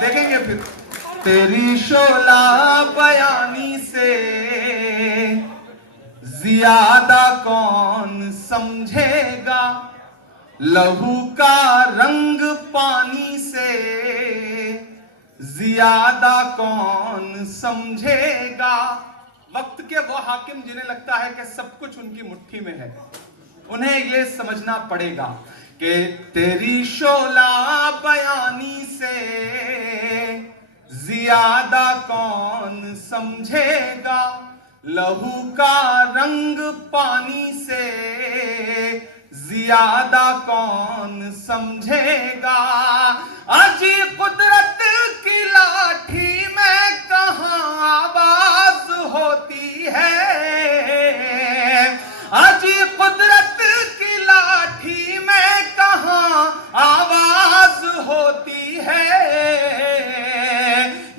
देखेंगे फिर। तेरी शोला बयानी से ज्यादा कौन समझेगा, लहू का रंग पानी से ज्यादा कौन समझेगा। वक्त के वो हाकिम जिन्हें लगता है कि सब कुछ उनकी मुट्ठी में है, उन्हें यह समझना पड़ेगा कि तेरी शोला बयानी से ज्यादा कौन समझेगा, लहू का रंग पानी से ज्यादा कौन समझेगा। अजी कुदरत की लाठी में कहां आवाज होती है, अजी कुदरत की लाठी में कहां आवाज होती है।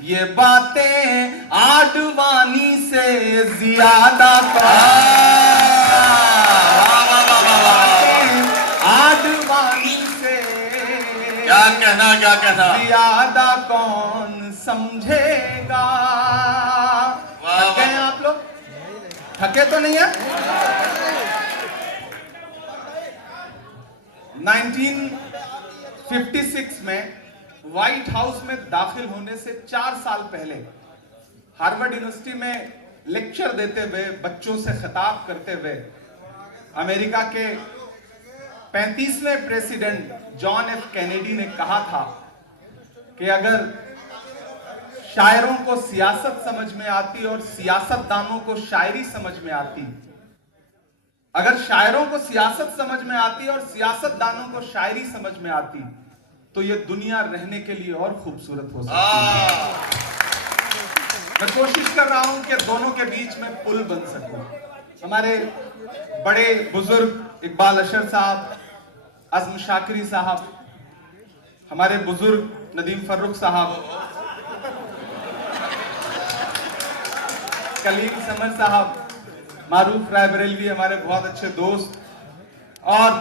ये बातें आडवाणी से ज्यादा आडवाणी से क्या कहना ज्यादा कौन समझेगा। थक गए हैं आप लोग? थके तो नहीं है? 1956 में व्हाइट हाउस में दाखिल होने से 4 साल पहले हार्वर्ड यूनिवर्सिटी में लेक्चर देते हुए, बच्चों से खिताब करते हुए, अमेरिका के 35वें प्रेसिडेंट जॉन एफ कैनेडी ने कहा था कि अगर शायरों को सियासत समझ में आती और सियासतदानों को शायरी समझ में आती, अगर शायरों को सियासत समझ में आती और सियासतदानों को शायरी समझ में आती, तो ये दुनिया रहने के लिए और खूबसूरत हो सकती है। मैं कोशिश कर रहा हूं कि दोनों के बीच में पुल बन सकूं। हमारे बड़े बुजुर्ग इकबाल अशर साहब, अज़्म शाकिरी साहब, हमारे बुजुर्ग नदीम फर्रुख साहब, कलीम समर साहब, मारूफ रायबरेलवी हमारे बहुत अच्छे दोस्त, और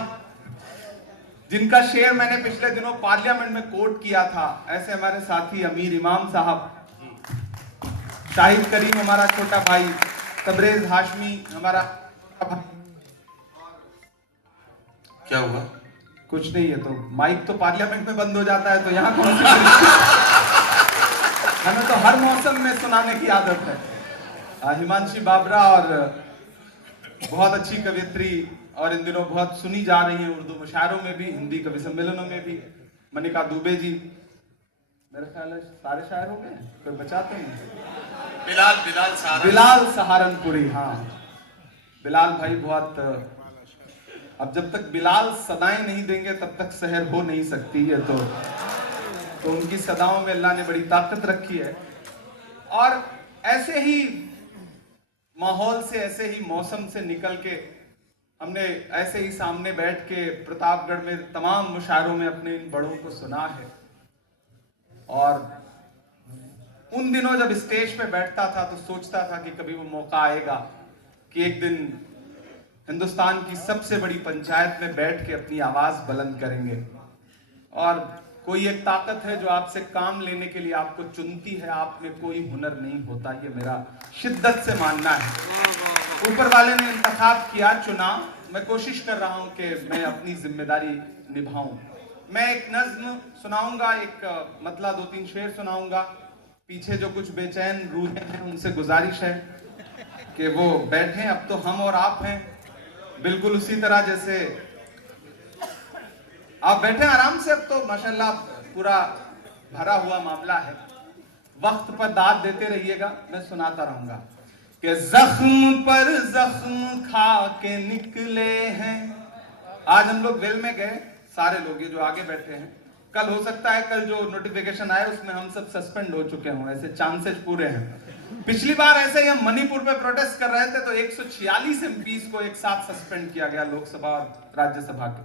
जिनका शेर मैंने पिछले दिनों पार्लियामेंट में कोट किया था, ऐसे हमारे साथी अमीर इमाम साहब, शाहिद करीम हमारा छोटा भाई, तबरेज हाशमी हमारा। क्या हुआ? कुछ नहीं है, तो माइक तो पार्लियामेंट में बंद हो जाता है, तो यहाँ कौन सी हमें तो हर मौसम में सुनाने की आदत है। हिमांशी बाबरा और बहुत अच्छी कवियत्री, और इन दिनों बहुत सुनी जा रही है उर्दू मुशायरों में भी, हिंदी कवि सम्मेलनों में भी, मनिका दुबे जी। मेरे ख्याल है सारे शायर हो गए, कोई बचा तो नहीं? बिलाल सहारनपुरी। हाँ, बिलाल भाई बहुत, अब जब तक बिलाल सदाएं नहीं देंगे तब तक सहर हो नहीं सकती है, तो उनकी सदाओं में अल्लाह ने बड़ी ताकत रखी है। और ऐसे ही माहौल से, ऐसे ही मौसम से निकल के हमने ऐसे ही सामने बैठ के प्रतापगढ़ में तमाम मुशायरों में अपने इन बड़ों को सुना है। और उन दिनों जब स्टेज पे बैठता था तो सोचता था कि कभी वो मौका आएगा कि एक दिन हिंदुस्तान की सबसे बड़ी पंचायत में बैठ के अपनी आवाज बुलंद करेंगे। और कोई एक ताकत है जो आपसे काम लेने के लिए आपको चुनती है, आप में कोई हुनर नहीं होता, ये मेरा शिद्दत से मानना है। ऊपर वाले ने इंतखाब किया, चुना, मैं कोशिश कर रहा हूं कि मैं अपनी जिम्मेदारी निभाऊं। मैं एक नज्म सुनाऊंगा, एक मतला 2-3 शेर सुनाऊंगा। पीछे जो कुछ बेचैन रूहें हैं उनसे गुजारिश है कि वो बैठें। अब तो हम और आप हैं, बिल्कुल उसी तरह जैसे आप बैठे आराम से। अब तो माशाल्लाह पूरा भरा हुआ मामला है। वक्त पर दाद देते रहिएगा, मैं सुनाता रहूंगा कि जख्म पर जख्म खा के निकले हैं। आज हम लोग वेल में गए, सारे लोग ये जो आगे बैठे हैं। कल हो सकता है कल जो नोटिफिकेशन आए उसमें हम सब सस्पेंड हो चुके हों, ऐसे चांसेस पूरे हैं। पिछली बार ऐसे ही हम मणिपुर पे प्रोटेस्ट कर रहे थे तो 146 एमपीज को एक साथ सस्पेंड किया गया, लोकसभा और राज्यसभा के।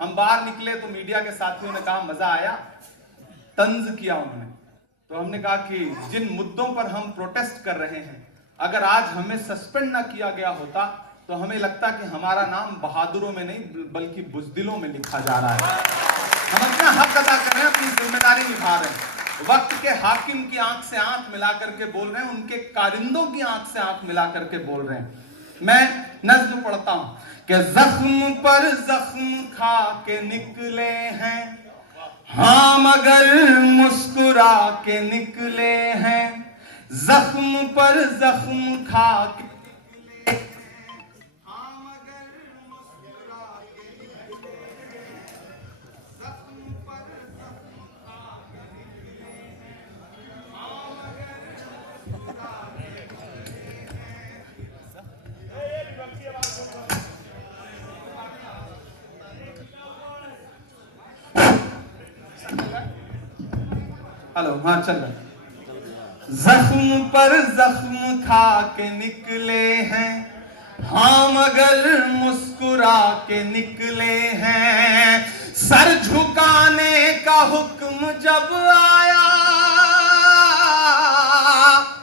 हम बाहर निकले तो मीडिया के साथियों ने कहा मजा आया, तंज किया उन्होंने। तो हमने कहा कि जिन मुद्दों पर हम प्रोटेस्ट कर रहे हैं, अगर आज हमें सस्पेंड ना किया गया होता तो हमें लगता कि हमारा नाम बहादुरों में नहीं बल्कि बुज़दिलों में लिखा जा रहा है। हम अपना हक अदा कर रहे हैं, अपनी जिम्मेदारी निभा रहे हैं। वक्त के हाकिम की आंख से आंख मिला करके बोल रहे हैं, उनके कारिंदों की आंख से आंख मिला करके बोल रहे हैं। मैं नज्म पढ़ता हूं कि जख्म पर जख्म खा के निकले हैं, हाँ मगर मुस्कुरा के निकले हैं। जख्म पर जख्म खा के हेलो, हाँ चल रहा। जख्म पर जख्म खा के निकले हैं, हाँ मगर मुस्कुरा के निकले हैं। सर झुकाने का हुक्म जब आया,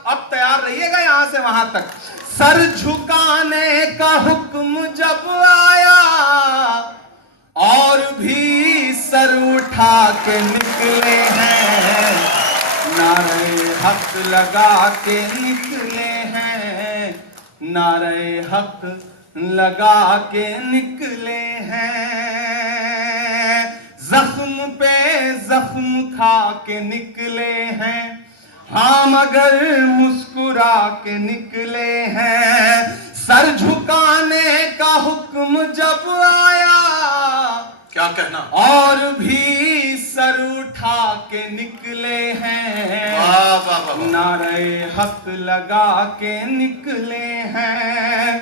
अब तैयार रहिएगा यहां से वहां तक। सर झुकाने का हुक्म जब आया, और भी सर उठा के निकले हैं। नारे हक लगा के निकले हैं, नारे हक लगा के निकले हैं। जख्म पे जख्म खा के निकले हैं, हाँ मगर मुस्कुरा के निकले हैं। सर झुकाने का हुक्म जब आया, क्या कहना, और भी सर उठा के निकले हैं। वाह वाह वाह। नारे हक लगा के निकले हैं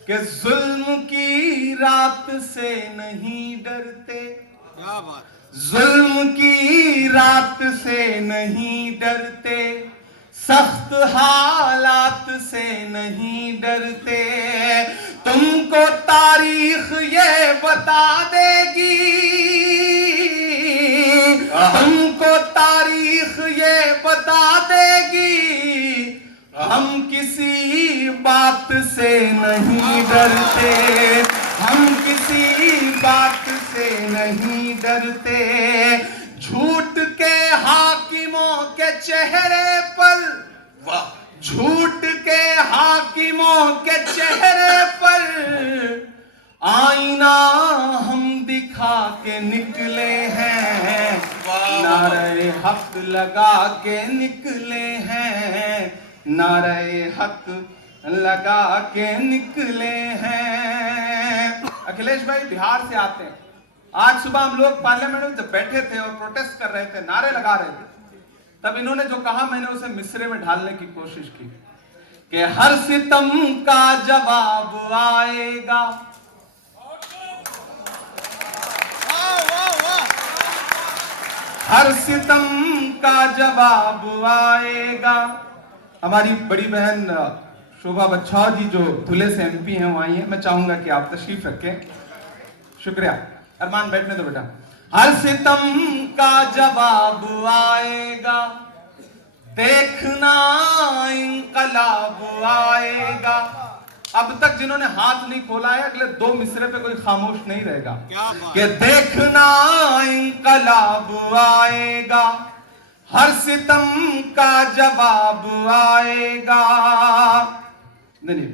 कि जुल्म की रात से नहीं डरते, क्या बात, जुल्म की रात से नहीं डरते, सख्त हालात से नहीं डरते। तुमको तारीख ये बता देगी, तुमको तारीख ये बता देगी, हम किसी बात से नहीं डरते, हम किसी बात से नहीं डरते। झूठ के हाकिमों के चेहरे पर, वाह, झूठ के हाकिमों के चेहरे पर आईना हम दिखा के निकले हैं। नारे हक लगा के निकले हैं, नारे हक लगा के निकले हैं। अखिलेश भाई बिहार से आते हैं। आज सुबह हम लोग पार्लियामेंट में जब बैठे थे और प्रोटेस्ट कर रहे थे, नारे लगा रहे थे, तब इन्होंने जो कहा मैंने उसे मिसरे में ढालने की कोशिश की कि हर सितम का जवाब आएगा, हर सितम का जवाब आएगा। हमारी बड़ी बहन शोभा बच्छाव जी जो धुले से एमपी हैं वो आई हैं, मैं चाहूंगा कि आप तशरीफ रखें। शुक्रिया। अरमान बैठने दो बेटा। हर सितम का जवाब आएगा, देखना इंकलाब आएगा। अब तक जिन्होंने हाथ नहीं खोला है, अगले 2 मिसरे पे कोई खामोश नहीं रहेगा कि देखना इंकलाब आएगा, हर सितम का जवाब आएगा। नहीं,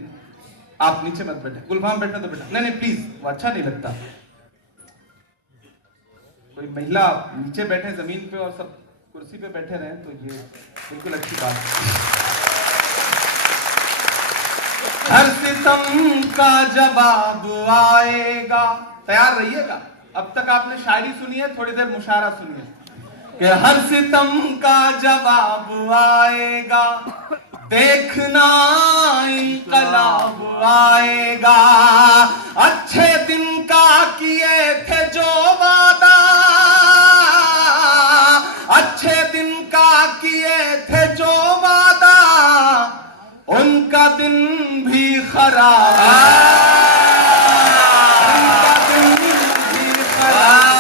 आप नीचे मत बैठे, गुलफाम बैठने दो बेटा। नहीं प्लीज, वो अच्छा नहीं लगता। कोई महिला नीचे बैठे जमीन पे और सब कुर्सी पे बैठे रहे तो ये बिल्कुल अच्छी बात है। हर सितम का जवाब आएगा। तैयार रहिएगा। अब तक आपने शायरी सुनी है, थोड़ी देर मुशायरा सुनिए कि हर सितम का जवाब आएगा, देखना इंकलाब आएगा। अच्छे दिन का किए थे जो वादा, अच्छे दिन का किए थे जो वादा, उनका दिन भी खराब, उनका दिन भी खराब।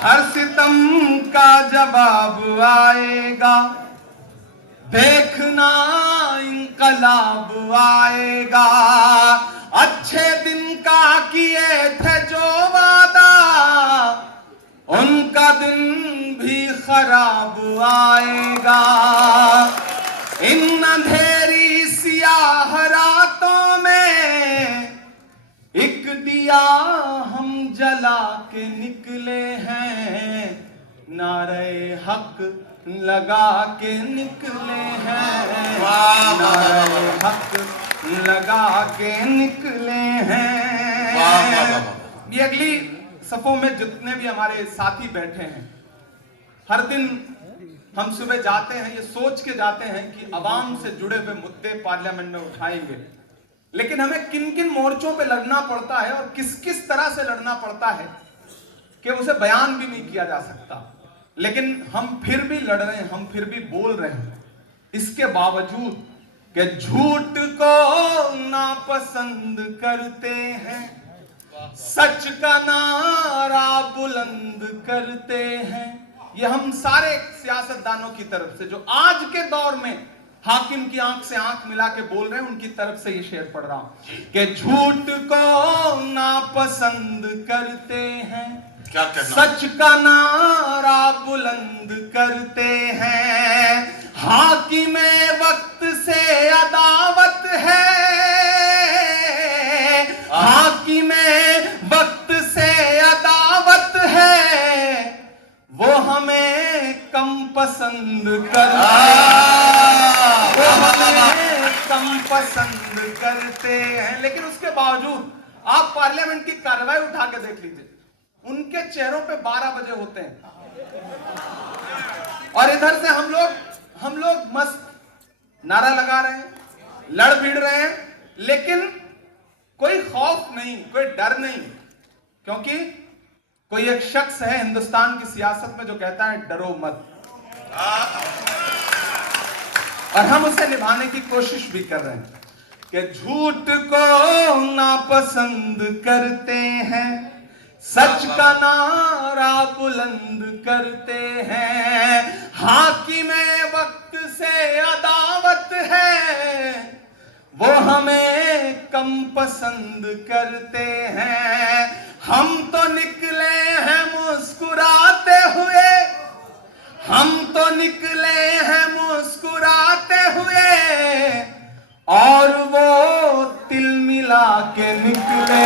हर सितम का जवाब आएगा, देखना आएगा। अच्छे दिन का किए थे जो वादा, उनका दिन भी खराब आएगा। इन अंधेरी सियाह रातों में एक दिया हम जला के निकले हैं, नारे हक लगा के निकले हैं, नारे हक लगा के निकले हैं। ये अगली सफों में जितने भी हमारे साथी बैठे हैं, हर दिन हम सुबह जाते हैं, ये सोच के जाते हैं कि अवाम से जुड़े हुए मुद्दे पार्लियामेंट में उठाएंगे, लेकिन हमें किन किन मोर्चों पे लड़ना पड़ता है और किस किस तरह से लड़ना पड़ता है कि उसे बयान भी नहीं किया जा सकता। लेकिन हम फिर भी लड़ रहे हैं, हम फिर भी बोल रहे हैं, इसके बावजूद कि झूठ को नापसंद करते हैं, सच का नारा बुलंद करते हैं। ये हम सारे सियासतदानों की तरफ से जो आज के दौर में हाकिम की आंख से आंख मिला के बोल रहे हैं, उनकी तरफ से ये शेर पढ़ रहा हूं कि झूठ को नापसंद करते हैं, क्या कहना? सच का नारा बुलंद करते हैं। हाकिम वक्त से अदावत है, हाकिम वक्त से अदावत है, वो हमें कम पसंद करते हैं, वो हमें कम पसंद करते हैं। लेकिन उसके बावजूद आप पार्लियामेंट की कार्रवाई उठा के देख लीजिए, उनके चेहरों पे 12 बजे होते हैं और इधर से हम लोग मस्त नारा लगा रहे हैं, लड़ भिड़ रहे हैं, लेकिन कोई खौफ नहीं, कोई डर नहीं, क्योंकि कोई एक शख्स है हिंदुस्तान की सियासत में जो कहता है डरो मत, और हम उसे निभाने की कोशिश भी कर रहे हैं कि झूठ को नापसंद करते हैं, सच का नारा बुलंद करते हैं। हाकिम वक्त से अदावत है, वो हमें कम पसंद करते हैं। हम तो निकले हैं मुस्कुराते हुए, हम तो निकले हैं मुस्कुराते हुए, और वो तिल मिला के निकले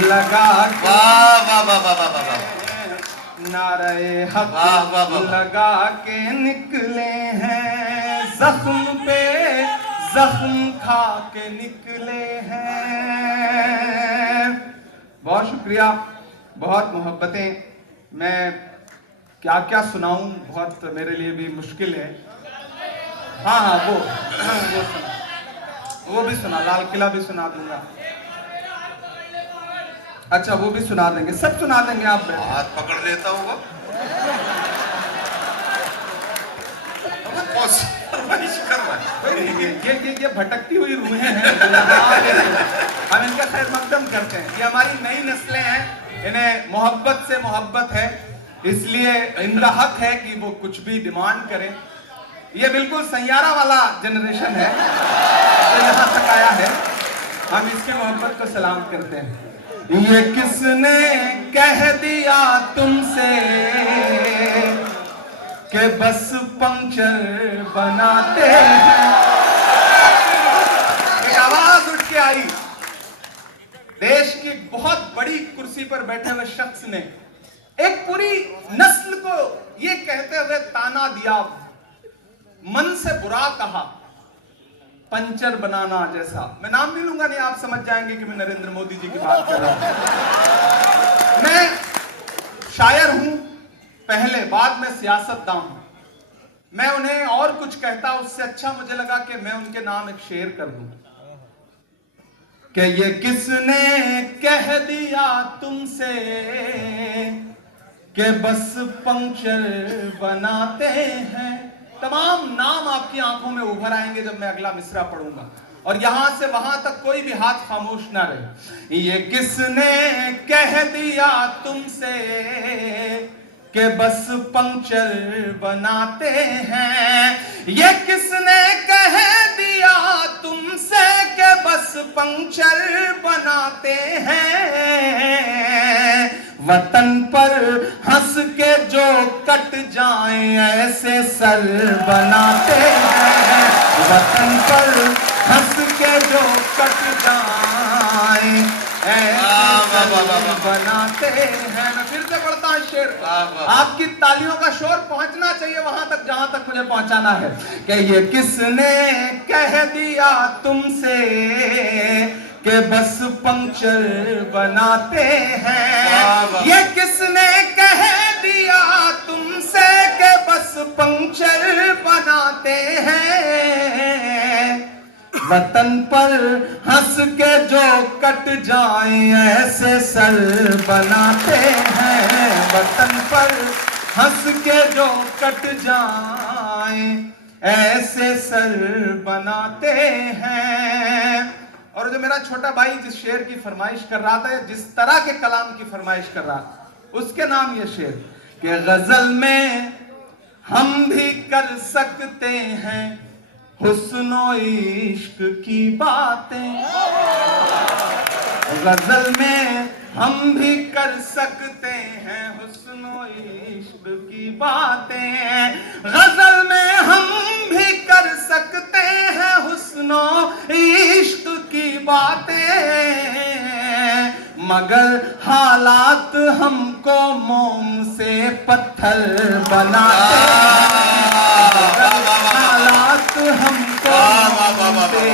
लगा के, नारे हक लगा के निकले हैं, जख्म पे जख्म खा के निकले हैं। बहुत शुक्रिया, बहुत मोहब्बतें। मैं क्या क्या सुनाऊं, बहुत मेरे लिए भी मुश्किल है। हाँ वो भी सुना, लाल किला भी सुना दूंगा। अच्छा, वो भी सुना देंगे, सब सुना देंगे। आप हाथ पकड़ लेता होगा, ये भटकती हुई रूहें हैं, हम इनका खैर मकदम करते हैं। ये हमारी नई नस्लें हैं, इन्हें मोहब्बत से मोहब्बत है, इसलिए इनका हक है कि वो कुछ भी डिमांड करें। ये बिल्कुल सैयारा वाला जनरेशन है तो यहाँ तक आया है, हम इसकी मोहब्बत को सलाम करते हैं। ये किसने कह दिया तुमसे कि बस पंक्चर बनाते हैं। एक आवाज उठ के आई, देश की बहुत बड़ी कुर्सी पर बैठे हुए शख्स ने एक पूरी नस्ल को ये कहते हुए ताना दिया, मन से बुरा कहा, पंचर बनाना जैसा। मैं नाम नहीं लूंगा, नहीं आप समझ जाएंगे कि मैं नरेंद्र मोदी जी की बात कर रहा हूं। मैं शायर हूं पहले, बाद में सियासतदान हूं। मैं उन्हें और कुछ कहता, उससे अच्छा मुझे लगा कि मैं उनके नाम एक शेर कर दूं कि ये किसने कह दिया तुमसे कि बस पंक्चर बनाते हैं। तमाम नाम आपकी आंखों में उभर आएंगे जब मैं अगला मिसरा पढ़ूंगा, और यहां से वहां तक कोई भी हाथ खामोश ना रहे। ये किसने कह दिया तुमसे कि बस पंक्चर बनाते हैं, ये किसने पंक्चर बनाते हैं, वतन पर हंस के जो कट जाएं ऐसे सर बनाते हैं, वतन पर हंस के जो कट जाएं ऐसे सर बनाते हैं। मैं फिर से पढ़ता हूं शेर, आपकी तालियों का शोर पहुंचना चाहिए वहां तक जहां तक मुझे पहुंचाना है कि ये किसने कह दिया तुमसे कि बस पंक्चर बनाते हैं, ये किसने कह दिया तुमसे कि बस पंक्चर बनाते हैं, वतन पर हंस के जो कट जाएं ऐसे सर बनाते हैं, वतन पर हंस के जो कट जाएं ऐसे सर बनाते हैं। और जो मेरा छोटा भाई जिस शेर की फरमाइश कर रहा था या जिस तरह के कलाम की फरमाइश कर रहा था, उसके नाम ये शेर कि गजल में हम भी कर सकते हैं हुस्नो इश्क की बातें, गजल में हम भी कर सकते हैं हुस्नो इश्क की बातें, गजल में हम भी कर सकते हैं हुस्नो इश्क की बातें, मगर हालात हमको मोम से पत्थर बनाते हैं, हालात हमको मोम से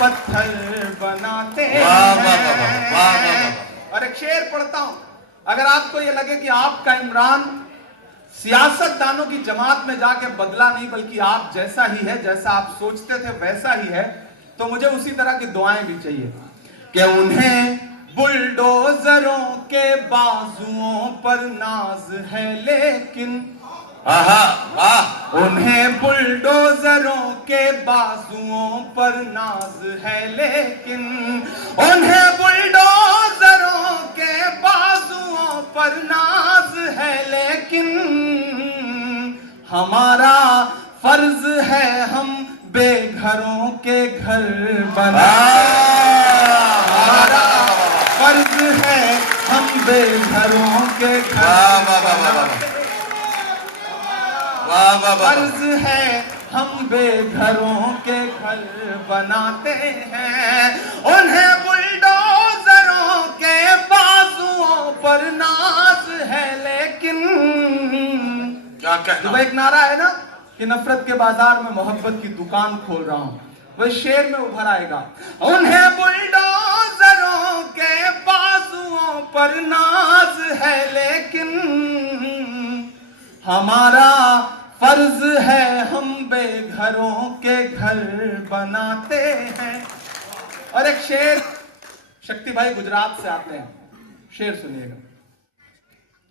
पत्थर बनाते हैं। और एक शेर पढ़ता हूं, अगर आपको ये लगे कि आपका इमरान सियासतदानों की जमात में जाके बदला नहीं बल्कि आप जैसा ही है, जैसा आप सोचते थे वैसा ही है, तो मुझे उसी तरह की दुआएं भी चाहिए कि उन्हें बुलडोजरों के बाजुओं पर नाज है लेकिन, उन्हें बुलडोजरों के बाजुओं पर नाज है लेकिन, उन्हें बुलडोजरों के बाजुओं पर नाज है लेकिन, हमारा फर्ज है हम बेघरों के घर बनाते, हमारा फर्ज है हम बेघरों के घर बनाते, फर्ज है हम बेघरों के घर बनाते हैं, उन्हें बुलडोजरों के बाजुओं पर नाज है लेकिन, क्या कहना? तो एक नारा है ना कि नफरत के बाजार में मोहब्बत की दुकान खोल रहा हूं, वह शेर में उभर आएगा, उन्हें बुलडोजरों के बाजुओं पर नाज है लेकिन, हमारा फर्ज है हम बेघरों के घर बनाते हैं। और एक शेर, शक्ति भाई गुजरात से आते हैं, शेर सुनिएगा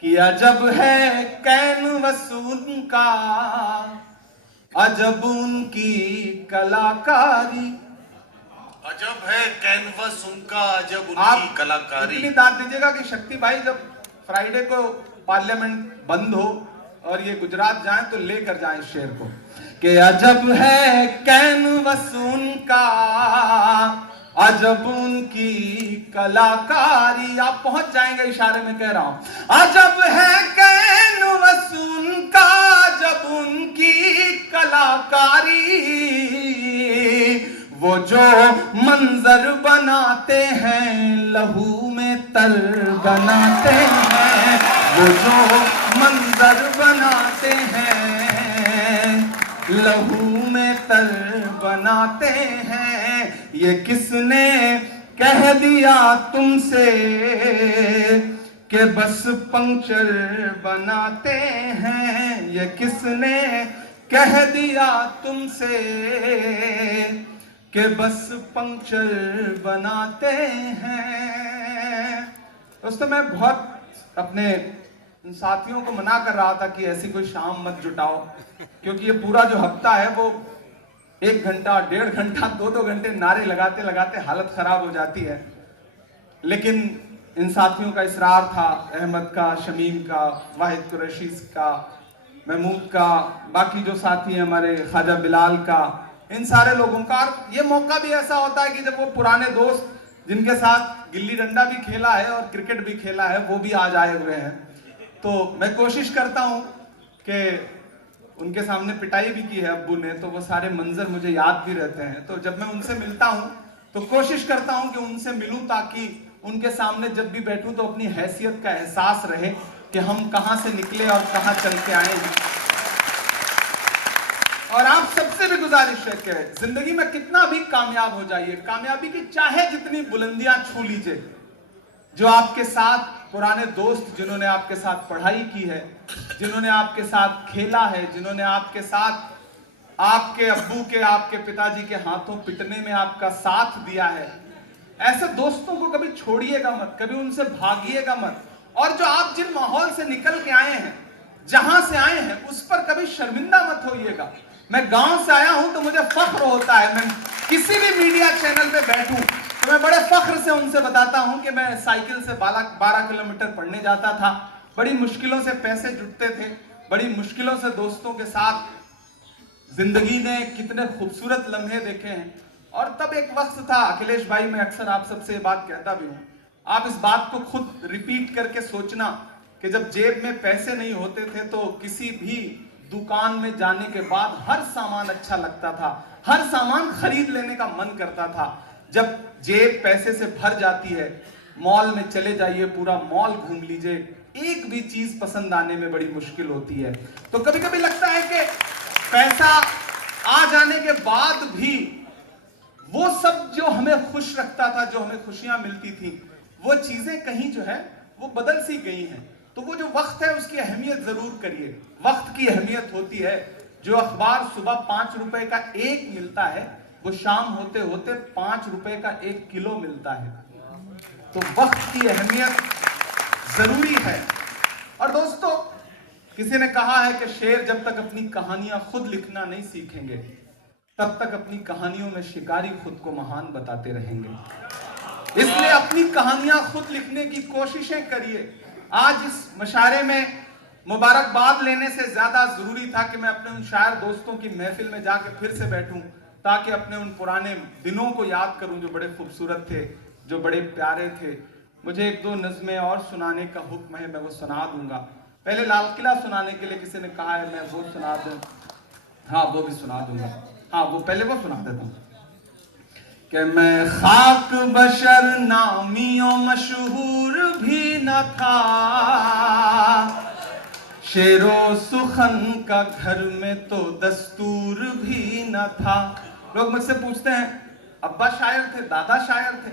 कि अजब है कैनवस उनका, अजब उनकी कलाकारी, अजब है कैनवस उनका, अजब उनकी कलाकारी। इतनी दाद दीजिएगा कि शक्ति भाई जब फ्राइडे को पार्लियामेंट बंद हो और ये गुजरात जाएं तो लेकर जाएं शेर को कि अजब है कैनवस उनका, अजब उनकी कलाकारी। आप पहुंच जाएंगे, इशारे में कह रहा हूं, अजब है कैनवस उनका, अजब उनकी कलाकारी, वो जो मंजर बनाते हैं लहू में तर बनाते हैं, वो जो मंजर बनाते हैं लहू में तर बनाते हैं, ये किसने कह दिया तुमसे कि बस पंक्चर बनाते हैं, ये किसने कह दिया तुमसे कि बस पंक्चर बनाते हैं। दोस्तों मैं बहुत अपने साथियों को मना कर रहा था कि ऐसी कोई शाम मत जुटाओ, क्योंकि ये पूरा जो हफ्ता है वो 1 घंटा 1.5 घंटा 2-2 घंटे नारे लगाते लगाते हालत खराब हो जाती है। लेकिन इन साथियों का इसरार था, अहमद का, शमीम का, वाहिद कुरैशी का, महमूद का, बाकी जो साथी हैं हमारे ख्वाजा बिलाल का, इन सारे लोगों का। और ये मौका भी ऐसा होता है कि जब वो पुराने दोस्त जिनके साथ गिल्ली डंडा भी खेला है और क्रिकेट भी खेला है, वो भी आज आए हुए हैं। तो मैं कोशिश करता हूं कि उनके सामने पिटाई भी की है अब्बू ने, तो वो सारे मंजर मुझे याद भी रहते हैं। तो जब मैं उनसे मिलता हूं तो कोशिश करता हूं कि उनसे मिलूं, ताकि उनके सामने जब भी बैठूं तो अपनी हैसियत का एहसास रहे कि हम कहां से निकले और कहां चल के आए हैं। और आप सबसे भी गुजारिश है कि जिंदगी में कितना भी कामयाब हो जाइए, कामयाबी की चाहे जितनी बुलंदियां छू लीजिए, जो आपके साथ पुराने दोस्त जिन्होंने आपके साथ पढ़ाई की है, जिन्होंने आपके साथ खेला है, जिन्होंने आपके साथ आपके अब्बू के, आपके पिताजी के हाथों पिटने में आपका साथ दिया है, ऐसे दोस्तों को कभी छोड़िएगा मत, कभी उनसे भागिएगा मत। और जो आप जिन माहौल से निकल के आए हैं, जहां से आए हैं, उस पर कभी शर्मिंदा मत होइएगा। मैं गांव से आया हूं तो मुझे फख्र होता है, मैं किसी भी मीडिया चैनल पे बैठूं तो मैं बड़े फख्र से उनसे बताता हूं कि मैं साइकिल से 12 किलोमीटर पढ़ने जाता था, बड़ी मुश्किलों से पैसे जुटते थे, बड़ी मुश्किलों से दोस्तों के साथ जिंदगी ने कितने खूबसूरत लम्हे देखे हैं। और तब एक वक्त था अखिलेश भाई, मैं अक्सर आप सबसे ये बात कहता भी हूं, आप इस बात को खुद रिपीट करके सोचना कि जब जेब में पैसे नहीं होते थे तो किसी भी दुकान में जाने के बाद हर सामान अच्छा लगता था, हर सामान खरीद लेने का मन करता था। जब जेब पैसे से भर जाती है, मॉल में चले जाइए, पूरा मॉल घूम लीजिए, एक भी चीज पसंद आने में बड़ी मुश्किल होती है। तो कभी कभी लगता है कि पैसा आ जाने के बाद भी वो सब जो हमें खुश रखता था, जो हमें खुशियां मिलती थी, वो चीजें कहीं जो है वो बदल सी गई हैं। तो वो जो वक्त है उसकी अहमियत जरूर करिए। वक्त की अहमियत होती है, जो अखबार सुबह 5 रुपए का एक मिलता है, वो शाम होते होते 5 रुपए का 1 किलो मिलता है। तो वक्त की अहमियत जरूरी है। और दोस्तों, किसी ने कहा है कि शेर जब तक अपनी कहानियां खुद लिखना नहीं सीखेंगे, तब तक अपनी कहानियों में शिकारी खुद को महान बताते रहेंगे। इसलिए अपनी कहानियां खुद लिखने की कोशिशें करिए। आज इस मशारे में मुबारकबाद लेने से ज्यादा जरूरी था कि मैं अपने उन शायर दोस्तों की महफिल में जाके फिर से बैठूं, ताकि अपने उन पुराने दिनों को याद करूं जो बड़े खूबसूरत थे, जो बड़े प्यारे थे। मुझे 1-2 नज़्में और सुनाने का हुक्म है, मैं वो सुना दूंगा। पहले लाल किला सुनाने के लिए किसी ने कहा है, मैं वो सुना दूं। हाँ, वो भी सुना दूंगा। हाँ, वो पहले वो सुना देता हूँ कि मैं खाक बशर नामियों मशहूर भी न था, शेरो सुखन का घर में तो दस्तूर भी न था। लोग मुझसे पूछते हैं, अब्बा शायर थे, दादा शायर थे?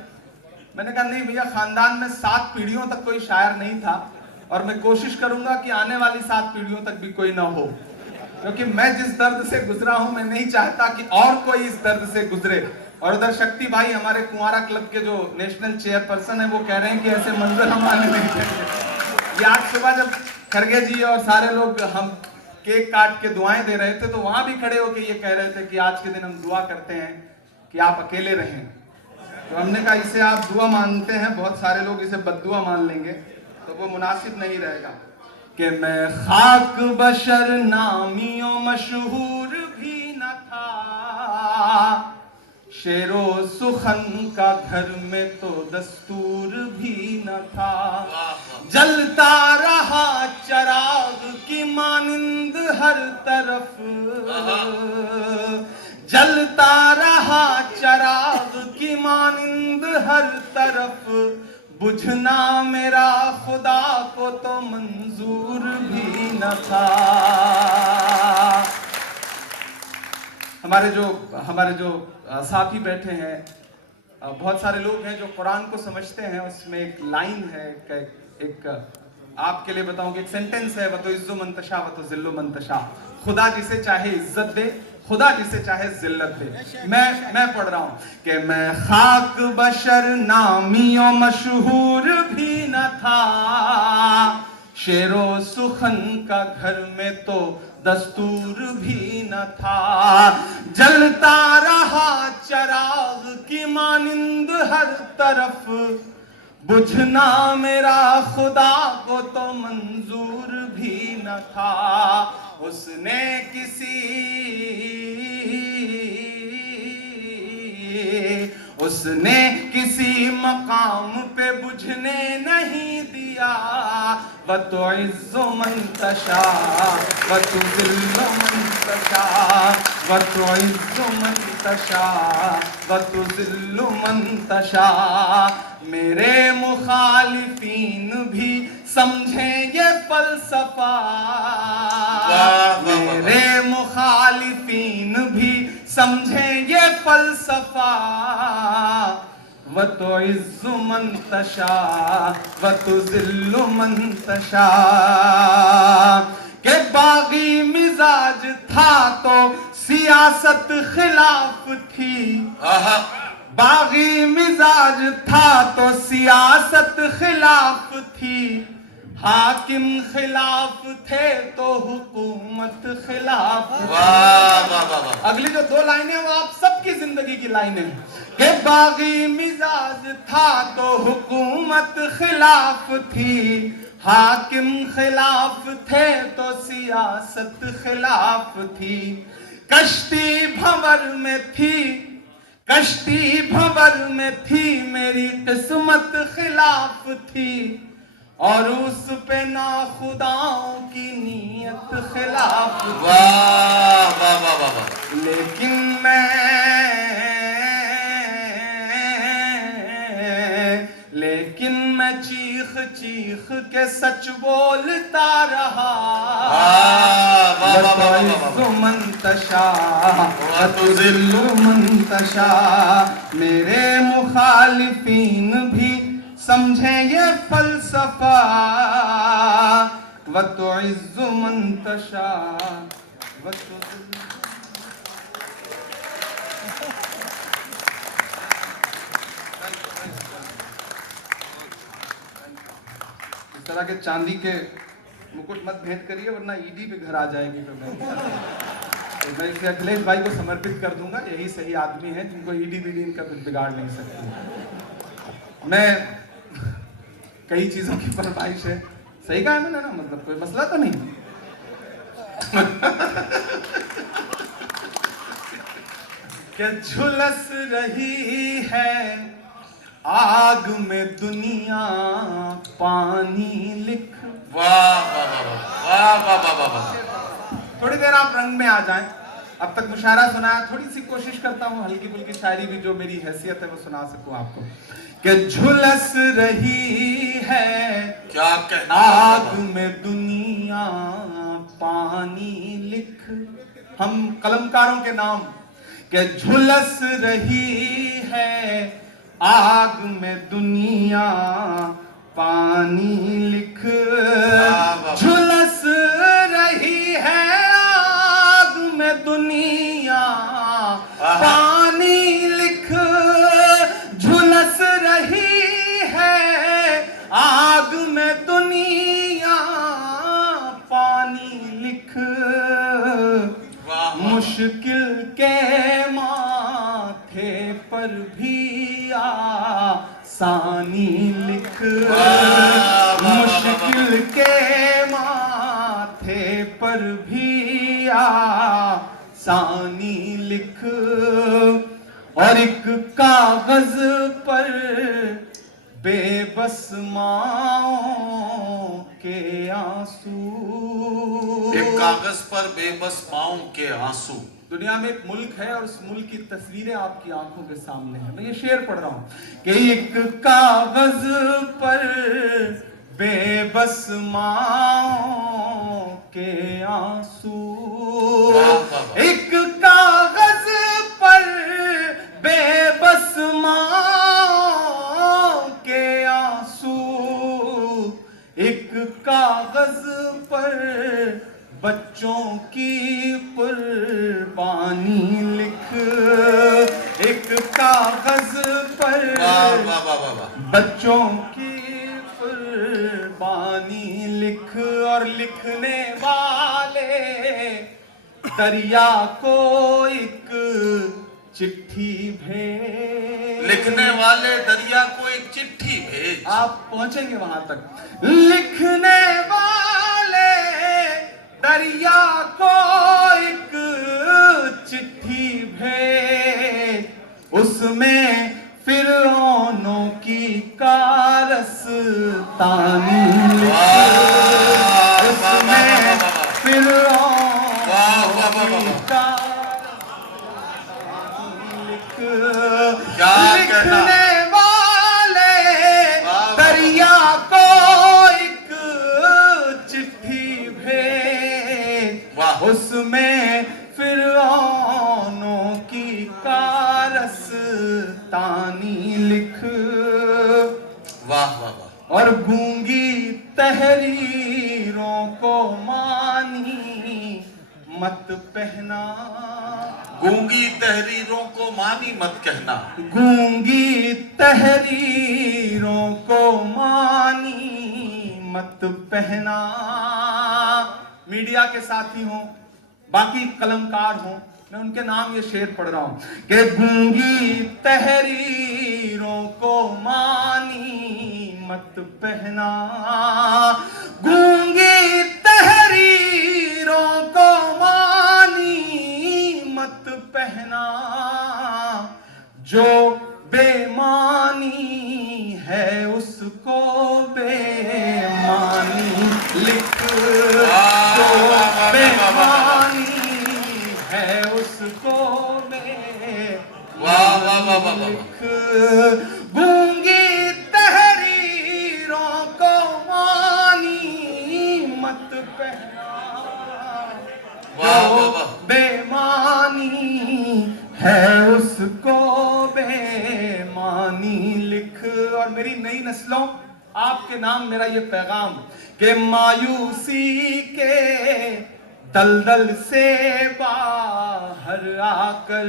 मैंने कहा नहीं भैया, खानदान में 7 पीढ़ियों तक कोई शायर नहीं था, और मैं कोशिश करूंगा कि आने वाली 7 पीढ़ियों तक भी कोई ना हो, क्योंकि मैं जिस दर्द से गुजरा हूं, मैं नहीं चाहता कि और कोई इस दर्द से गुजरे। और उधर शक्ति भाई, हमारे कुंवारा क्लब के जो नेशनल चेयरपर्सन है, वो कह रहे हैं कि ऐसे मंजर हम आने नहीं देंगे। ये आज सुबह जब खरगे जी और सारे लोग हम केक काट के दुआएं दे रहे थे, तो वहां भी खड़े होकर ये कह रहे थे कि आज के दिन हम दुआ करते हैं कि आप अकेले रहें। तो हमने कहा इसे आप दुआ मानते हैं, बहुत सारे लोग इसे बद्दुआ मान लेंगे, तो वो मुनासिब नहीं रहेगा। कि मैं खाक बशर नामियों मशहूर भी न था, शेरो सुखन का घर में तो दस्तूर भी न था। जलता रहा चराग की मानिंद हर तरफ, जलता रहा चराग की मानिंद हर तरफ, बुझना मेरा खुदा को तो मंजूर भी न था। हमारे जो साथी बैठे हैं, बहुत सारे लोग हैं जो कुरान को समझते हैं। उसमें एक लाइन है, एक आपके लिए बताऊं कि एक सेंटेंस है, वतो इज्जो मंतशा वतो जिल्लो मंतशा। खुदा जिसे चाहे इज्जत दे, खुदा जिसे चाहे जिल्लत दे। मैं पढ़ रहा हूं कि मैं खाक बशर नामियों मशहूर भी न था, शेरो सुखन का घर में तो दस्तूर भी न था। जलता रहा चराग की मानिंद हर तरफ, बुझना मेरा खुदा को तो मंजूर भी न था। उसने किसी मकाम पे बुझने नहीं दिया। व तुइज़्ज़ु मन तशा व तुज़िल्लु मन तशा व तुइज़्ज़ु मन तशा व तुज़िल्लु मन तशा। मेरे मुखालिफीन भी समझें ये फलसफा। मेरे मुखालिफीन भी समझें ये फलसफा। व तुइज़्ज़ु मन तशा व तुज़िल्लु मन तशा। के बागी मिजाज था तो सियासत खिलाफ थी। बागी मिजाज था तो सियासत खिलाफ थी। हाकिम खिलाफ थे तो हुकूमत खिलाफ थी। अगली जो दो लाइनें वो आप सबकी जिंदगी की लाइनें हैं कि बागी मिजाज था तो हुकूमत खिलाफ थी। हाकिम खिलाफ थे तो सियासत खिलाफ थी। कश्ती भंवर में थी, कश्ती भंवर में थी, मेरी किस्मत खिलाफ थी। और उस पे ना खुदाओं की नीयत खिलाफ थी। वाह वाह वाह वाह वाह। लेकिन मैं चीख चीख के सच बोलता रहा। तुइज़्ज़ु मन तशा व तुज़िल्लु मन तशा। मेरे मुखालिफीन भी समझें ये फलसफा। व तुइज़्ज़ु मन तशा व तुज़िल्लु। इस तरह के चांदी के मुकुट मत भेंट करिए वरना ईडी पे घर आ जाएगी। तो मैं इसे अखिलेश भाई को समर्पित कर दूंगा। यही सही आदमी है जिनको ईडी वीडी इनका कुछ बिगाड़ नहीं सकती। मैं कई चीजों की फरमाइश है। सही कहा है मैंने ना, मतलब कोई मसला तो नहीं। क्या झुलस रही है आग में दुनिया पानी लिख। वाह वाह वाह वाह वाह वाह वाह। थोड़ी देर आप रंग में आ जाएं। अब तक मुशायरा सुनाया, थोड़ी सी कोशिश करता हूँ हल्की फुल्की शायरी भी जो मेरी हैसियत है वो सुना सकूं आपको। कि झुलस रही है क्या कहना आग में दुनिया पानी लिख। हम कलमकारों के नाम के झुलस रही है आग में दुनिया पानी लिख। झुलस रही है आग में दुनिया पानी लिख। झुलस रही है आग में दुनिया पानी लिख। मुश्किल के माथे पर भी आसानी लिख। मुश्किल के माथे पर भी आसानी लिख। और एक कागज पर बेबस माओ के आंसू। एक कागज पर बेबस माओं के आंसू। दुनिया में एक मुल्क है और उस मुल्क की तस्वीरें आपकी आंखों के सामने है। मैं ये शेर पढ़ रहा हूं कि एक कागज पर बेबस माओ के आंसू। एक कागज पर बेबस माओ के आंसू। एक कागज पर बच्चों की कुर्बानी लिख। एक कागज पर बच्चों की कुर्बानी लिख। और लिखने वाले दरिया को एक चिट्ठी भेज। लिखने वाले दरिया को एक चिट्ठी भेज। आप पहुंचेंगे वहां तक। लिखने वाले दरिया को एक चिट्ठी भेज। उसमें फिरौनों की दास्तानी लिख, उसमें फिरौन का लिख, लिखने वाले दरिया को एक चिट्ठी भेज, उसमें फिरौनों की कारस्तानी लिख। वाह वाह वाह। और गूंगी तहरीरों को मानी मत पहना, गूंगी तहरीरों को मानी मत कहना, गूंगी तहरीरों को मानी मत पहना। मीडिया के साथी हों, बाकी कलमकार हों, मैं उनके नाम ये शेर पढ़ रहा हूं कि गूंगी तहरीरों को मानी मत पहना, गूंगी तहरीरों को मानी मत पहना, जो बेमानी है उसको बेमानी लिख, जो बेमानी है उसको बेमानी लिख, गूंगी तहरीरों को मानी मत पहना, जो बेमानी है उसको बेमानी लिख। और मेरी नई नस्लों, आपके नाम मेरा ये पैगाम कि मायूसी के दलदल से बाहर आकर,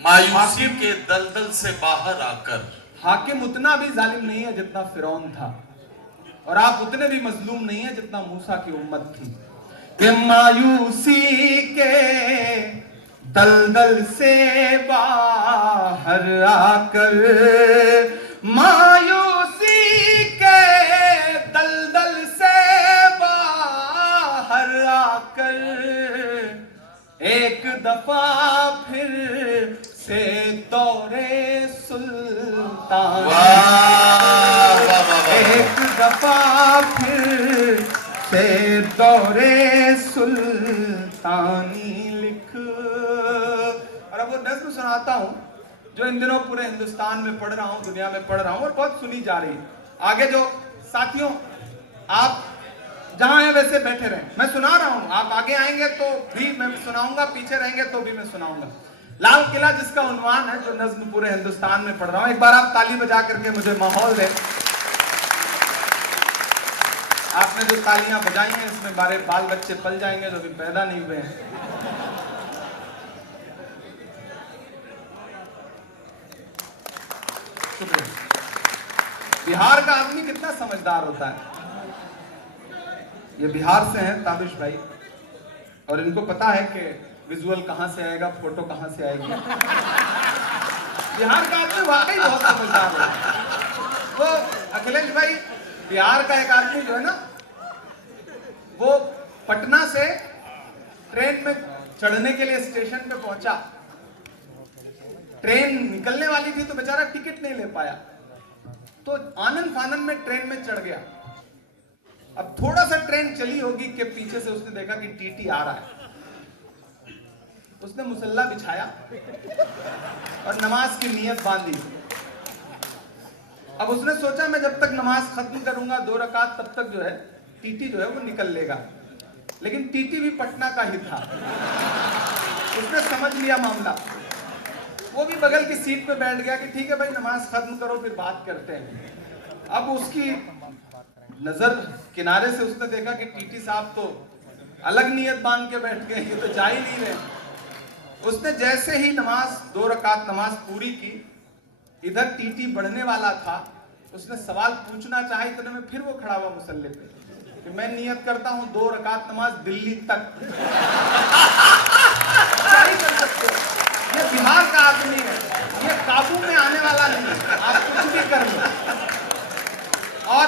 मायूसी के दलदल से बाहर आकर, हाकिम उतना भी जालिम नहीं है जितना फिरौन था, और आप उतने भी मजलूम नहीं है जितना मूसा की उम्मत थी। कि मायूसी के दलदल से बाहर आकर, मायूसी के दलदल से बाहर आकर, एक दफा फिर से दौरे सुल्तान, एक दफा फिर से दौरे सुल्तानी लिख। और अब वो नज़्म सुनाता हूं जो इन दिनों पूरे हिंदुस्तान में पढ़ रहा हूं, दुनिया में पढ़ रहा हूं, और बहुत सुनी जा रही है। आगे जो साथियों, आप जहां हैं वैसे बैठे रहें, मैं सुना रहा हूं, आप आगे आएंगे तो भी मैं सुनाऊंगा, पीछे रहेंगे तो भी मैं सुनाऊंगा। लाल किला जिसका उन्वान है, जो नज्म पूरे हिंदुस्तान में पढ़ रहा हूं, एक बार आप ताली बजा करके मुझे माहौल दें। आपने जो तालियां बजाई हैं इसमें बारे बाल बच्चे पल जाएंगे जो अभी पैदा नहीं हुए हैं। बिहार का आदमी कितना समझदार होता है। ये बिहार से हैं ताबिश भाई, और इनको पता है कि विजुअल कहां से आएगा, फोटो कहां से आएगी। बिहार का आदमी वाकई बहुत समझदार है। वो अखिलेश भाई, बिहार का एक आदमी जो है ना, वो पटना से ट्रेन में चढ़ने के लिए स्टेशन पे पहुंचा, ट्रेन निकलने वाली थी तो बेचारा टिकट नहीं ले पाया, तो आनंद फानन में ट्रेन में चढ़ गया। अब थोड़ा सा ट्रेन चली होगी कि पीछे से उसने देखा कि टीटी आ रहा है, उसने मुसल्ला बिछाया और नमाज की नीयत बांधी। अब उसने सोचा मैं जब तक नमाज खत्म करूंगा 2 रकात, तब तक जो है टीटी जो है वो निकल लेगा। लेकिन टीटी भी पटना का ही था, उसने समझ लिया मामला, वो भी बगल की सीट पे बैठ गया कि ठीक है भाई नमाज खत्म करो फिर बात करते हैं। अब उसकी नजर किनारे से उसने देखा कि टीटी साहब तो अलग नियत बांध के बैठ गए, ये तो जा ही नहीं रहे। उसने जैसे ही नमाज 2 रकात नमाज पूरी की, इधर टीटी बढ़ने वाला था, उसने सवाल पूछना चाहा, इतने में फिर वो खड़ा हुआ मुसल्ले पे कि मैं नियत करता हूं 2 रकात नमाज दिल्ली तक। क्या ही कर सकते हो, ये बिहार का आदमी है, ये काबू में आने वाला नहीं है, आप कुछ भी कर लो। और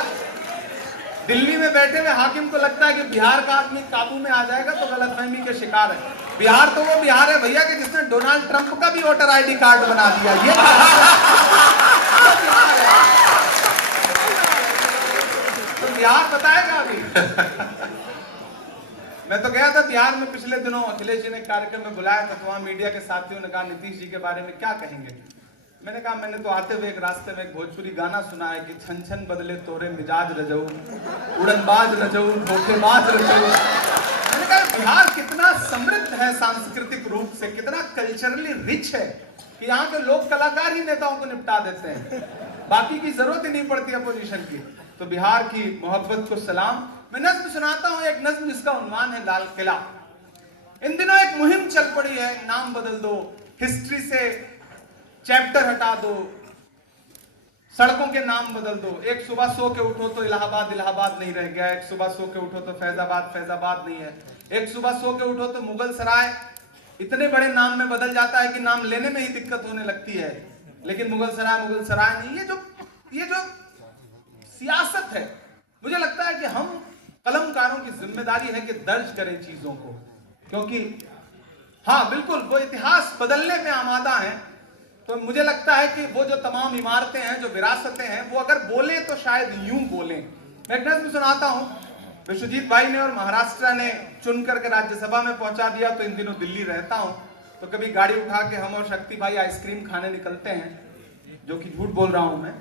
दिल्ली में बैठे हुए हाकिम को लगता है कि बिहार का आदमी काबू में आ जाएगा, तो गलतफहमी के शिकार है। बिहार तो वो बिहार है भैया कि जिसने डोनाल्ड ट्रंप का भी वोटर आईडी कार्ड बना दिया। ये बिहार बताएगा अभी। मैं तो गया था बिहार में पिछले दिनों, अखिलेश जी ने कार्यक्रम में बुलाया था, तो वहां मीडिया के साथियों ने कहा नीतीश जी के बारे में क्या कहेंगे। मैंने कहा मैंने तो आते हुए एक रास्ते में एक भोजपुरी गाना सुना है कि छन छन बदले तोरे मिजाज रजऊ, उड़नबाज रजऊ, धोखेबाज रजऊ। मैंने कहा बिहार कितना समृद्ध है सांस्कृतिक रूप से, कितना कल्चरली रिच है कि यहाँ के लोक कलाकार ही नेताओं को निपटा देते हैं, बाकी की जरूरत ही नहीं पड़ती अपोजिशन की। तो बिहार की मोहब्बत को सलाम। मैं नज्म सुनाता हूँ, एक नज्म जिसका उन्वान है लाल किला। इन दिनों एक मुहिम चल पड़ी है, नाम बदल दो, हिस्ट्री से चैप्टर हटा दो, सड़कों के नाम बदल दो। एक सुबह सो के उठो तो इलाहाबाद इलाहाबाद नहीं रह गया, एक सुबह सो के उठो तो फैजाबाद फैजाबाद नहीं है, एक सुबह सो के उठो तो मुगल सराय इतने बड़े नाम में बदल जाता है कि नाम लेने में ही दिक्कत होने लगती है, लेकिन मुगल सराय नहीं। ये जो सियासत है, मुझे लगता है कि हम कलमकारों की जिम्मेदारी है कि दर्ज करें चीजों को, क्योंकि हाँ बिल्कुल वो इतिहास बदलने में आमादा है। तो मुझे लगता है कि वो जो तमाम इमारतें हैं, जो विरासतें हैं, वो अगर बोले तो शायद यूं बोले। मैं एक नज़्म सुनाता हूं, विश्वजीत भाई ने और महाराष्ट्र ने चुन करके राज्यसभा में पहुंचा दिया, तो इन दिनों दिल्ली रहता हूं, तो कभी गाड़ी उठा के हम और शक्ति भाई आइसक्रीम खाने निकलते हैं, जो कि झूठ बोल रहा हूं मैं,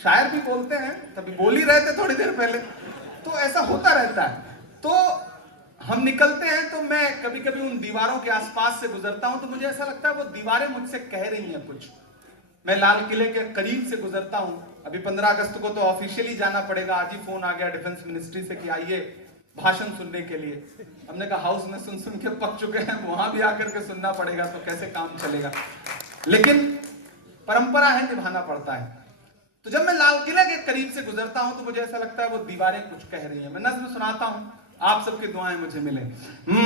शायर भी बोलते हैं, तभी बोल ही रहे थे थोड़ी देर पहले, तो ऐसा होता रहता है। तो हम निकलते हैं तो मैं कभी कभी उन दीवारों के आसपास से गुजरता हूं, तो मुझे ऐसा लगता है वो दीवारें मुझसे कह रही हैं कुछ। मैं लाल किले के करीब से गुजरता हूं, अभी 15 अगस्त को तो ऑफिशियली जाना पड़ेगा, आज ही फोन आ गया डिफेंस मिनिस्ट्री से कि आइए भाषण सुनने के लिए। हमने कहा हाउस में सुन सुन के पक चुके हैं, वहां भी आकर के सुनना पड़ेगा, तो कैसे काम चलेगा, लेकिन परंपरा है, निभाना पड़ता है। तो जब मैं लाल किले के करीब से गुजरता हूं तो मुझे ऐसा लगता है वो दीवारें कुछ कह रही हैं। मैं नज़्म सुनाता हूं, आप सबकी दुआएं मुझे मिले।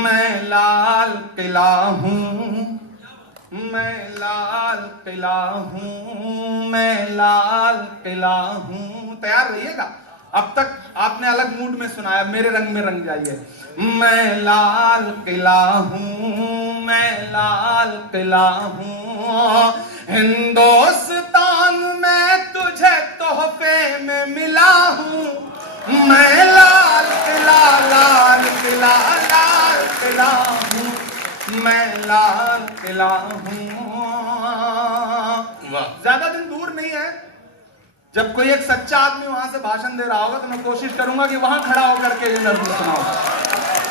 मैं लाल किला हूं, मैं लाल किला हूं, मैं लाल किला हूं। तैयार रहिएगा, अब तक आपने अलग मूड में सुनाया, मेरे रंग में रंग जाइए। मैं लाल किला हूं, मैं लाल किला हूं, हिंदुस्तान में तुझे तोहफे में मिला हूं। मैं लाल किला हूं, मैं लाल किला हूं। ज्यादा दिन दूर नहीं है, जब कोई एक सच्चा आदमी वहां से भाषण दे रहा होगा तो मैं कोशिश करूंगा कि वहां खड़ा होकर के ये नज़्म सुनाऊं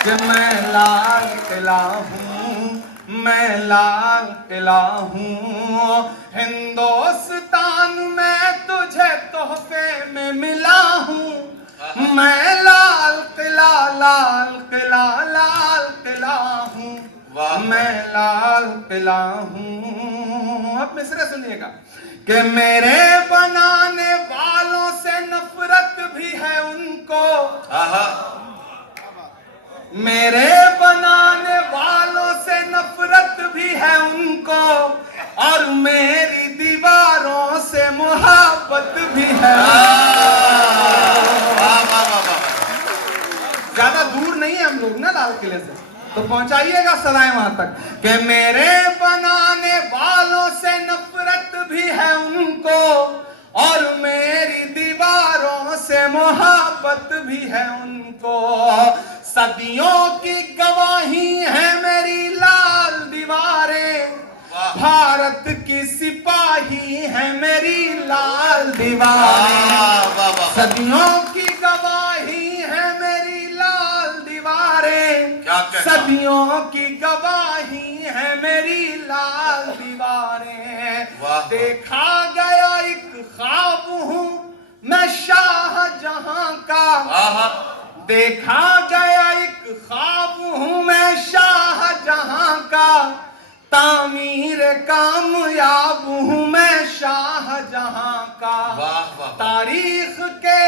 कि मैं लाल किला हूं, मैं लाल किला हूं, हिंदुस्तान में तुझे तोहफे में मिला हूं। मैं लाल किला हूं, मैं लाल किला हूं। अब मिसरे सुनिएगा कि मेरे बनाने वालों से नफरत भी है उनको, मेरे बनाने वालों से नफरत भी है उनको, और मेरी दीवारों से मोहब्बत भी है। ज्यादा दूर नहीं है हम लोग ना लाल किले से, तो पहुंचाइएगा सदाएं वहां तक कि मेरे बनाने वालों से नफरत भी है उनको, और मेरी दीवारों से मोहब्बत भी है उनको। सदियों की गवाही है मेरी लाल दीवारें, भारत की सिपाही है मेरी लाल दीवारें। सदियों की गवाही है मेरी लाल दीवारें, सदियों की गवाही है मेरी लाल दीवारें। देखा गया एक ख्वाब हूँ मैं शाहजहां का, देखा गया एक ख्वाब हूँ मैं शाहजहां का, तामीर कामयाब हूँ मैं शाहजहां का। तारीख के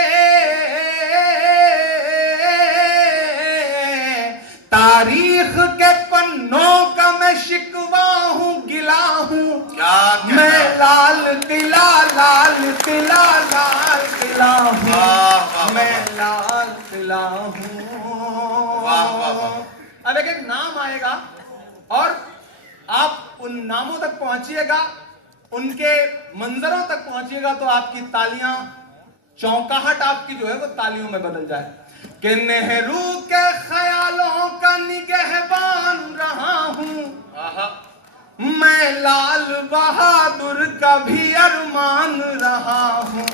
पन्नों का मैं शिकवा हूँ, गिला हूँ। मैं लाल किला हूँ, मैं लाल किला हूँ। अब एक नाम आएगा और आप उन नामों तक पहुंचिएगा, उनके मंजरों तक पहुंचिएगा, तो आपकी तालियां चौंकाहट आपकी जो है वो तालियों में बदल जाए कि नेहरू के ख्यालों का निगहबान रहा हूं, आहा, मैं लाल बहादुर का भी अरमान रहा हूं।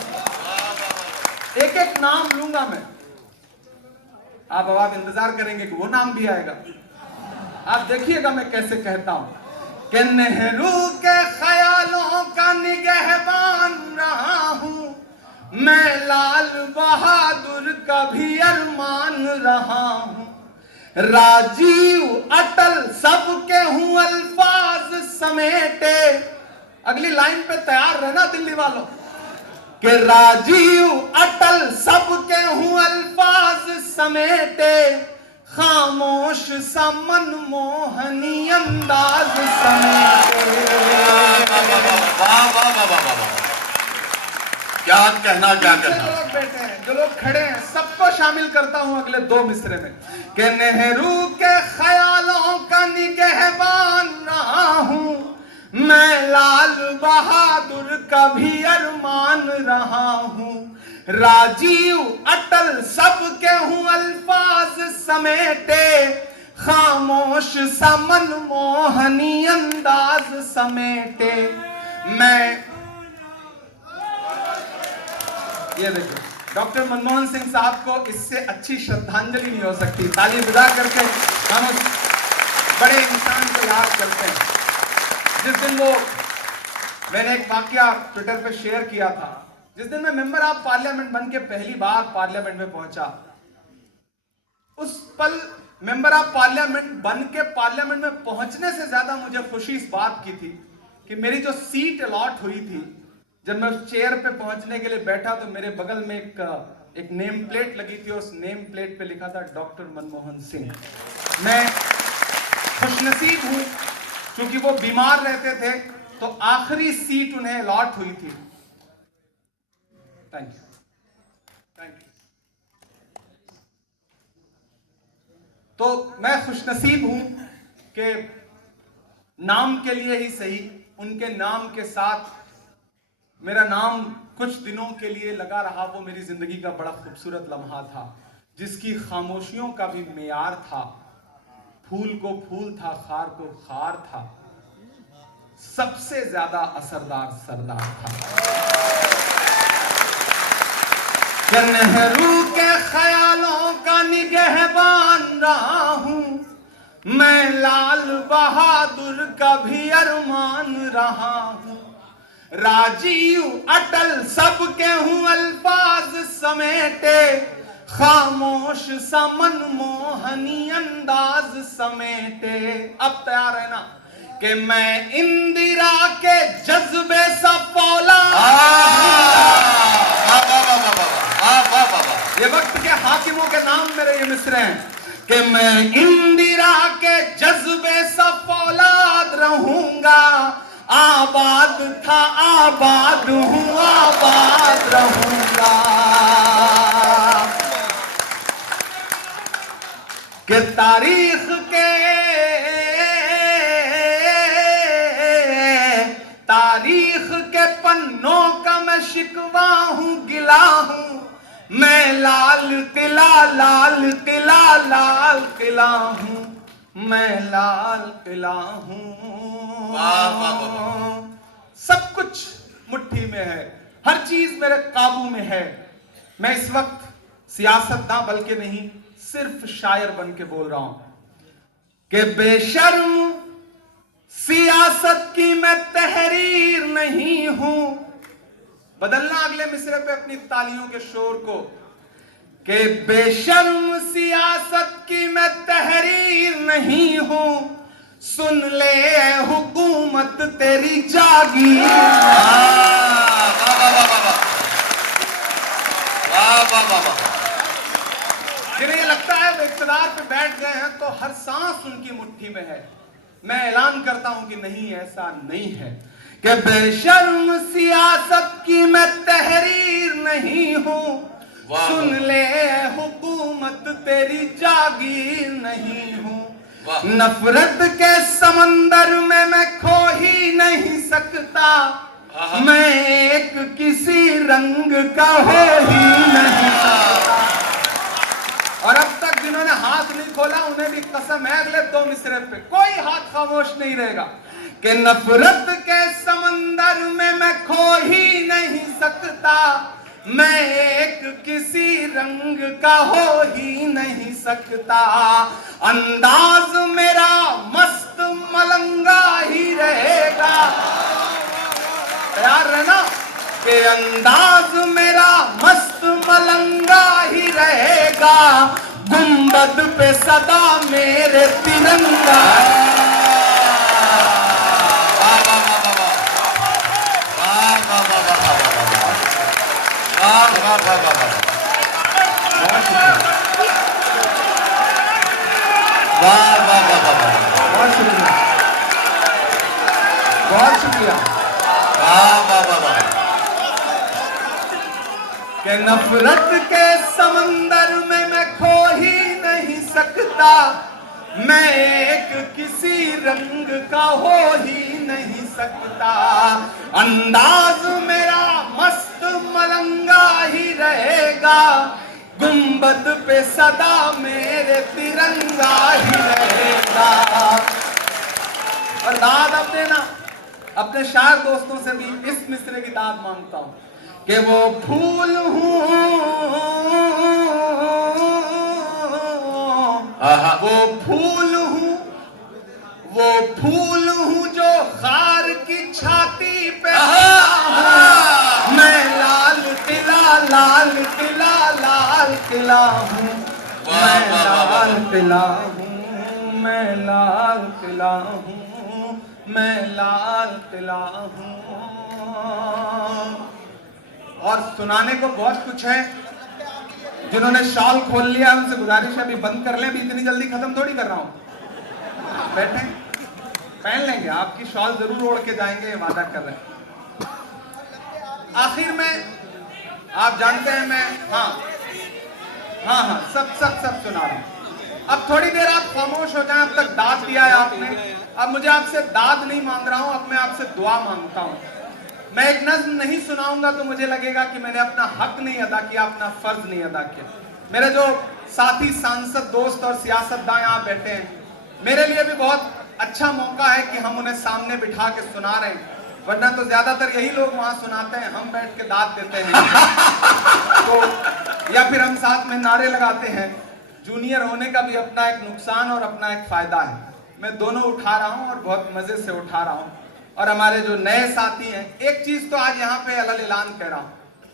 एक एक नाम लूंगा मैं, आप इंतजार करेंगे कि वो नाम भी आएगा। आप देखिएगा मैं कैसे कहता हूं कि नेहरू के ख्यालों का निगहबान रहा हूं, मैं लाल बहादुर का भी अरमान रहा हूं, राजीव अटल सबके हूं अल्फाज समेटे। अगली लाइन पे तैयार रहना दिल्ली वालों कि राजीव अटल सबके हूं अल्फाज समेटे, खामोश सा मनमोहनी अंदाज समेटे। वाह वाह वाह वाह वाह, क्या कहना, क्या जो कहना। लोग बैठे हैं, जो लोग खड़े हैं, सबको शामिल करता हूं अगले 2 मिसरे में कि नेहरू के ख्यालों का निगहबान रहा हूं, मैं लाल बहादुर का भी अरमान रहा हूं, राजीव अटल सबके हूं अल्फाज समेटे, खामोश सा मनमोहनी अंदाज समेटे। मैं ये देखो, डॉक्टर मनमोहन सिंह साहब को इससे अच्छी श्रद्धांजलि नहीं हो सकती। ताली बजा करके हम उस बड़े इंसान को याद करते हैं। जिस दिन मैंने एक वाकया ट्विटर पे शेयर किया था, जिस दिन मैं मेंबर ऑफ पार्लियामेंट बन के पहली बार पार्लियामेंट में पहुंचा, उस पल मेंबर ऑफ पार्लियामेंट बन के पार्लियामेंट में पहुंचने से ज्यादा मुझे खुशी इस बात की थी कि मेरी जो सीट अलॉट हुई थी, जब मैं उस चेयर पे पहुंचने के लिए बैठा तो मेरे बगल में एक नेम प्लेट लगी थी और उस नेम प्लेट पे लिखा था डॉक्टर मनमोहन सिंह। मैं खुशनसीब हूं क्योंकि वो बीमार रहते थे तो आखिरी सीट उन्हें अलॉट हुई थी। Thank you, thank you. तो मैं खुशनसीब हूं कि नाम के लिए ही सही, उनके नाम के साथ मेरा नाम कुछ दिनों के लिए लगा रहा। वो मेरी जिंदगी का बड़ा खूबसूरत लम्हा था जिसकी खामोशियों का भी मेयार था। फूल को फूल था, खार को खार था, सबसे ज्यादा असरदार सरदार था। नेहरू के ख्यालों का निगहबान रहा हूं, मैं लाल बहादुर का भी अरमान रहा हूं, राजीव अटल सबके हूं अल्फाज समेटे, खामोश सा मनमोहनी अंदाज समेटे। अब तैयार है ना कि मैं इंदिरा के जज्बे सा फौला। ये वक्त के हाकिमों के नाम मेरे ये मिसरे हैं कि मैं इंदिरा के जज्बे सा फौलाद रहूंगा, आबाद था आबाद हूं आबाद रहूंगा, कि तारीख के पन्नों का मैं शिकवा हूं गिला हूं, मैं लाल किला लाल किला लाल किला हूं, मैं लाल किला हूं। सब कुछ मुट्ठी में है, हर चीज मेरे काबू में है। मैं इस वक्त सियासतदान बल्कि नहीं, सिर्फ शायर बन के बोल रहा हूं कि बेशर्म सियासत की मैं तहरीर नहीं हूं। बदलना अगले मिसरे पे अपनी तालियों के शोर को कि बेशर्म सियासत की मैं तहरीर नहीं हूं, सुन ले हुकूमत तेरी जागी। जिन्हें ये लगता है वो इक़्तिदार पे बैठ गए हैं तो हर सांस उनकी मुट्ठी में है, मैं ऐलान करता हूं कि नहीं, ऐसा नहीं है कि बेशर्म सियासत की मैं तहरीर नहीं हूं, सुन ले हुकूमत तेरी जागीर नहीं हूं, नफरत के समंदर में मैं खो ही नहीं सकता, मैं एक किसी रंग का हो ही नहीं सकता। और अब तक जिन्होंने हाथ नहीं खोला उन्हें भी कसम है अगले 2 मिसरे पे कोई हाथ खामोश नहीं रहेगा कि नफरत के समंदर में मैं खो ही नहीं सकता। मैं एक किसी रंग का हो ही नहीं सकता। अंदाज मेरा मस्त मलंगा ही रहेगा। तैयार रहना कि अंदाज मेरा मस्त मलंगा ही रहेगा। गुंबद पे सदा मेरे तिरंगा। बहुत शुक्रिया, बहुत शुक्रिया। कि नफरत के समंदर में मैं खो ही नहीं सकता। मैं एक किसी रंग का हो ही नहीं सकता। अंदाज मेरा मस्त मलंगा ही रहेगा। गुंबद पे सदा मेरे तिरंगा ही रहेगा। और दाद अब देना अपने शायर दोस्तों से भी इस मिसरे की दाद मांगता हूं कि वो फूल हूं, वो फूल हूं, वो फूल हूं जो खार की छाती पे मैं लाल किला, लाल किला, लाल किला हूं। मैं लाल किला हूं, मैं लाल किला हूं, मैं लाल किला हूं। और सुनाने को बहुत कुछ है। जिन्होंने शॉल खोल लिया उनसे गुजारिश है अभी बंद कर लें। अभी इतनी जल्दी खत्म थोड़ी कर रहा हूं। बैठे पहन लेंगे, आपकी शॉल जरूर ओढ़ के जाएंगे, ये वादा कर रहे हैं। आखिर में आप जानते हैं मैं हाँ सब सुना रहा हूं। अब थोड़ी देर आप खामोश हो जाएं। अब तक दाद दिया है आपने, अब मुझे आपसे दाद नहीं मांग रहा हूं, अब मैं आपसे दुआ मांगता हूं। मैं एक नज्म नहीं सुनाऊंगा तो मुझे लगेगा कि मैंने अपना हक नहीं अदा किया, अपना फर्ज नहीं अदा किया। मेरे जो साथी सांसद दोस्त और सियासतदान यहाँ बैठे हैं, मेरे लिए भी बहुत अच्छा मौका है कि हम उन्हें सामने बिठा के सुना रहे हैं। वरना तो ज्यादातर यही लोग वहां सुनाते हैं, हम बैठ के दाद देते हैं तो, या फिर हम साथ में नारे लगाते हैं। जूनियर होने का भी अपना एक नुकसान और अपना एक फायदा है। मैं दोनों उठा रहा हूं और बहुत मजे से उठा रहा हूं। और हमारे जो नए साथी हैं, एक चीज तो आज यहाँ पे अलग ऐलान कह रहा हूं,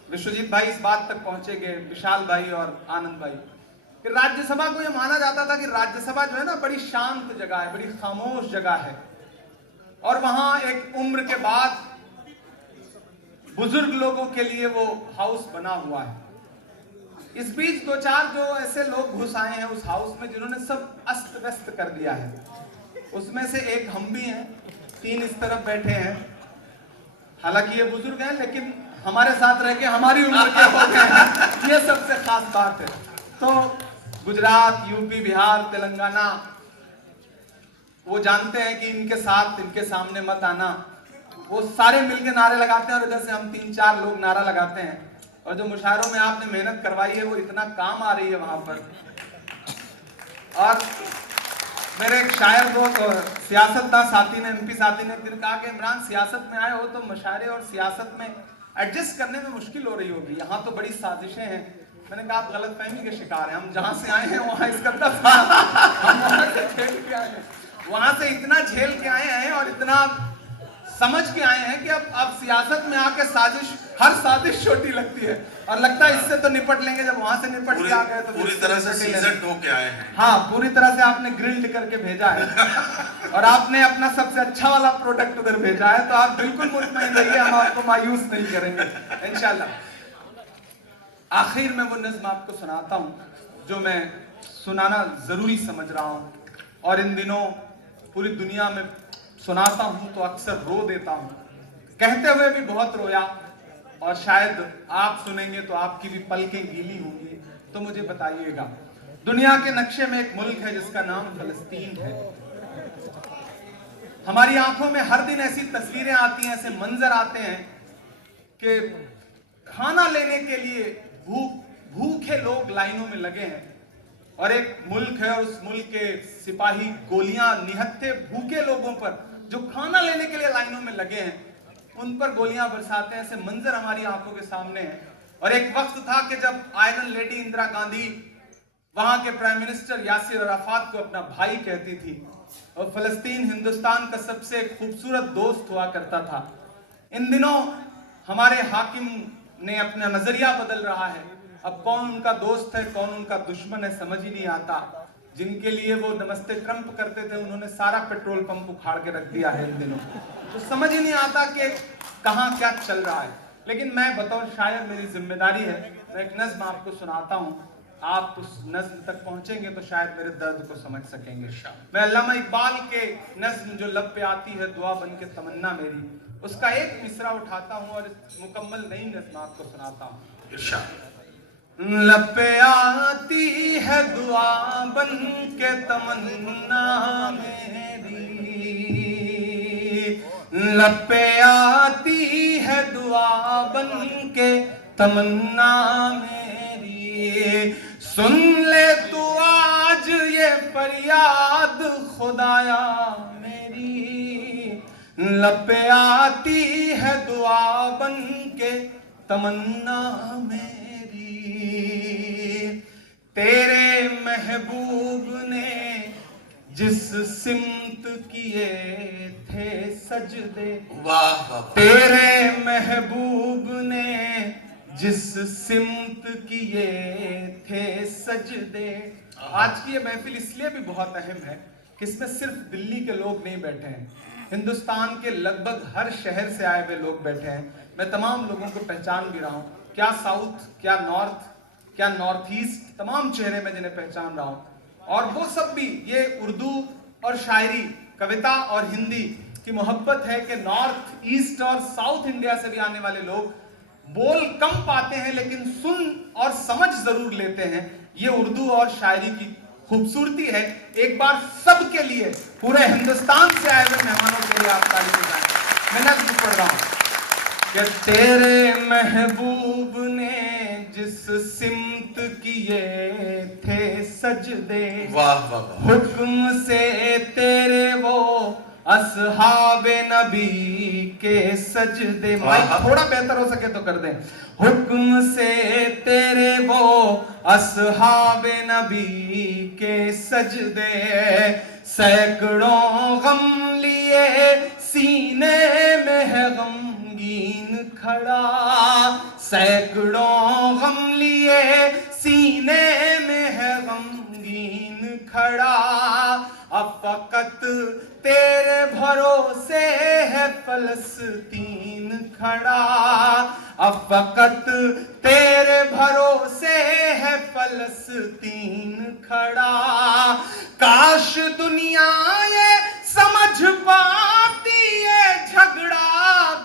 विश्वजीत भाई इस बात तक पहुंचेंगे, विशाल भाई और आनंद भाई, कि राज्यसभा को यह माना जाता था कि राज्यसभा जो है ना बड़ी शांत जगह है, बड़ी खामोश जगह है। और वहां एक उम्र के बाद बुजुर्ग लोगों के लिए वो हाउस बना हुआ है। इस बीच 2-4 जो ऐसे लोग घुस आए हैं उस हाउस में जिन्होंने सब अस्त व्यस्त कर दिया है। उसमें से एक हम भी हैं, 3 इस तरफ बैठे हैं। हालांकि ये बुजुर्ग हैं लेकिन हमारे साथ रह के हमारी उम्र के हो गए हैं, ये सबसे खास बात है। तो गुजरात, यूपी, बिहार, तेलंगाना, वो जानते हैं कि इनके साथ इनके सामने मत आना। वो सारे मिलके नारे लगाते हैं और इधर से हम 3-4 लोग नारा लगाते हैं। और जो मुशायरों में आपने मेहनत करवाई है वो इतना काम आ रही है वहां पर। और मेरे एक शायर दोस्त और सियासतदान साथी ने, एमपी साथी ने एक दिन कहा कि इमरान सियासत में आए हो तो मुशायरे और सियासत में एडजस्ट करने में मुश्किल हो रही होगी, यहाँ तो बड़ी साजिशें हैं। मैंने कहा आप गलतफहमी के शिकार हैं। हम जहां से आए हैं वहां इसका 10 हम वहां से झेल के आए हैं, वहां से इतना झेल के आए हैं और इतना समझ के आए हैं कि अब सियासत में आके हर साजिश छोटी लगती है। और लगता है इससे तो निपट लेंगे, जब वहां से निपट के आ गए तो पूरी तरह से सीजन हो के आए हैं। हाँ, पूरी तरह से आपने ग्रिल्ड करके भेजा है और आपने अपना सबसे अच्छा वाला प्रोडक्ट उधर भेजा है। तो आप बिल्कुल मुतमईन रहिए, हम आपको मायूस नहीं करेंगे इंशाल्लाह। आखिर में वो नज्म आपको सुनाता हूं जो मैं सुनाना जरूरी समझ रहा हूं और इन दिनों पूरी दुनिया में सुनाता हूं तो अक्सर रो देता हूं। कहते हुए भी बहुत रोया और शायद आप सुनेंगे तो आपकी भी पलकें गीली होंगी। तो मुझे बताइएगा, दुनिया के नक्शे में एक मुल्क है जिसका नाम फलस्तीन है। हमारी आंखों में हर दिन ऐसी तस्वीरें आती हैं, ऐसे मंजर आते हैं कि खाना लेने के लिए भूखे लोग लाइनों में लगे हैं और एक मुल्क है, उस मुल्क के सिपाही गोलियां निहत्थे भूखे लोगों पर जो खाना लेने के लिए लाइनों में लगे हैं उन पर गोलियां बरसाते हैं। ऐसे मंजर हमारी आंखों के सामने है। और एक वक्त था कि जब आयरन लेडी इंदिरा गांधी वहां के प्राइम मिनिस्टर यासिर अराफात को अपना भाई कहती थी और फलस्तीन हिंदुस्तान का सबसे खूबसूरत दोस्त हुआ करता था। इन दिनों हमारे हाकिम ने अपना नजरिया बदल रहा है। अब कौन उनका दोस्त है कौन उनका दुश्मन है समझ ही नहीं आता। जिनके लिए वो नमस्ते ट्रंप करते थे उन्होंने सारा पेट्रोल पंप उखाड़ के रख दिया है इन दिनों। तो समझ ही नहीं आता कि कहां क्या चल रहा है। लेकिन मैं बतौर शायर मेरी जिम्मेदारी है, मैं एक नज्म आपको सुनाता हूं। आप उस नज्म तक पहुंचेंगे तो शायद मेरे दर्द को समझ सकेंगे। मैं अल्लामा इकबाल के नज्म जो लब पे आती है दुआ बन के तमन्ना मेरी, उसका एक मिसरा उठाता हूं और मुकम्मल नई नज्म आपको सुनाता हूं। लब पे आती है दुआ बन के तमन्ना मेरी, लब पे आती है दुआ बन के तमन्ना मेरी। सुन ले तू आज ये फरियाद खुदाया मेरी, लब पे आती है दुआ बन के तमन्ना मेरी। तेरे महबूब ने जिस सिमत किए थे सजदे, वाह वाह, तेरे महबूब ने जिस सिमत किए थे सजदे। आज की ये महफिल इसलिए भी बहुत अहम है कि इसमें सिर्फ दिल्ली के लोग नहीं बैठे हैं, हिंदुस्तान के लगभग हर शहर से आए हुए लोग बैठे हैं। मैं तमाम लोगों को पहचान भी रहा हूँ, क्या साउथ क्या नॉर्थ क्या नॉर्थ ईस्ट, तमाम चेहरे में जिन्हें पहचान रहा हूँ। और वो सब भी ये उर्दू और शायरी कविता और हिंदी की मोहब्बत है कि नॉर्थ ईस्ट और साउथ इंडिया से भी आने वाले लोग बोल कम पाते हैं लेकिन सुन और समझ जरूर लेते हैं। ये उर्दू और शायरी की खूबसूरती है। एक बार सबके लिए, पूरे हिंदुस्तान से आए हुए मेहमानों के लिए आप ताली बजाएं। मैं नज़्म पढ़ रहा हूं कि तेरे महबूब ने जिस सिमत किए थे सजदे, वाह वाह वाह, हुक्म से तेरे वो असहाबे नबी के सजदे। माइक थोड़ा बेहतर हो सके तो कर दें। हुक्म से तेरे वो असहाबे नबी के सजदे, सैकड़ों गम लिए सीने में है गमगीन खड़ा, सैकड़ों गम लिए सीने में है गमगीन खड़ा। अब फकत तेरे भरोसे है फलस्तीन खड़ा, अब फकत तेरे भरोसे है फलस्तीन खड़ा। काश दुनिया ये समझ पाती ये झगड़ा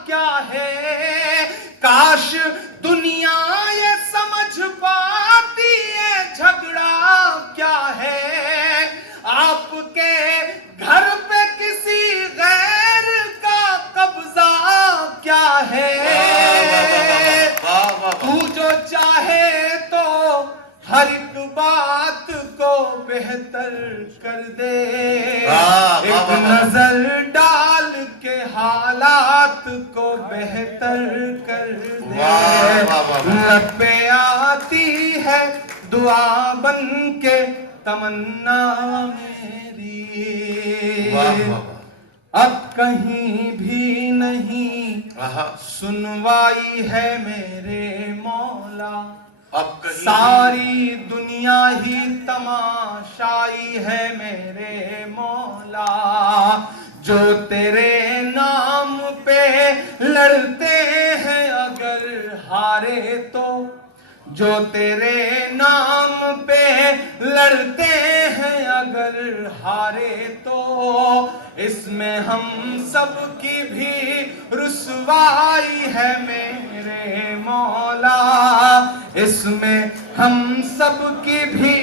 क्या है, काश दुनिया ये समझ पाती ये झगड़ा क्या है। आपके घर पे किसी गैर का कब्जा क्या है, तू जो चाहे तो हर एक बात को बेहतर कर दे, एक नजर डाल के हालात को बेहतर कर दे। लब पे आती है दुआ बन के तमन्ना मेरी, अब कहीं भी नहीं सुनवाई है मेरे मौला, अब सारी दुनिया ही तमाशाई है मेरे मौला। जो तेरे नाम पे लड़ते हैं अगर हारे तो, जो तेरे नाम पे लड़ते हैं अगर हारे तो, इसमें हम सब की भी रुसवाई है मेरे मौला, इसमें हम सब की भी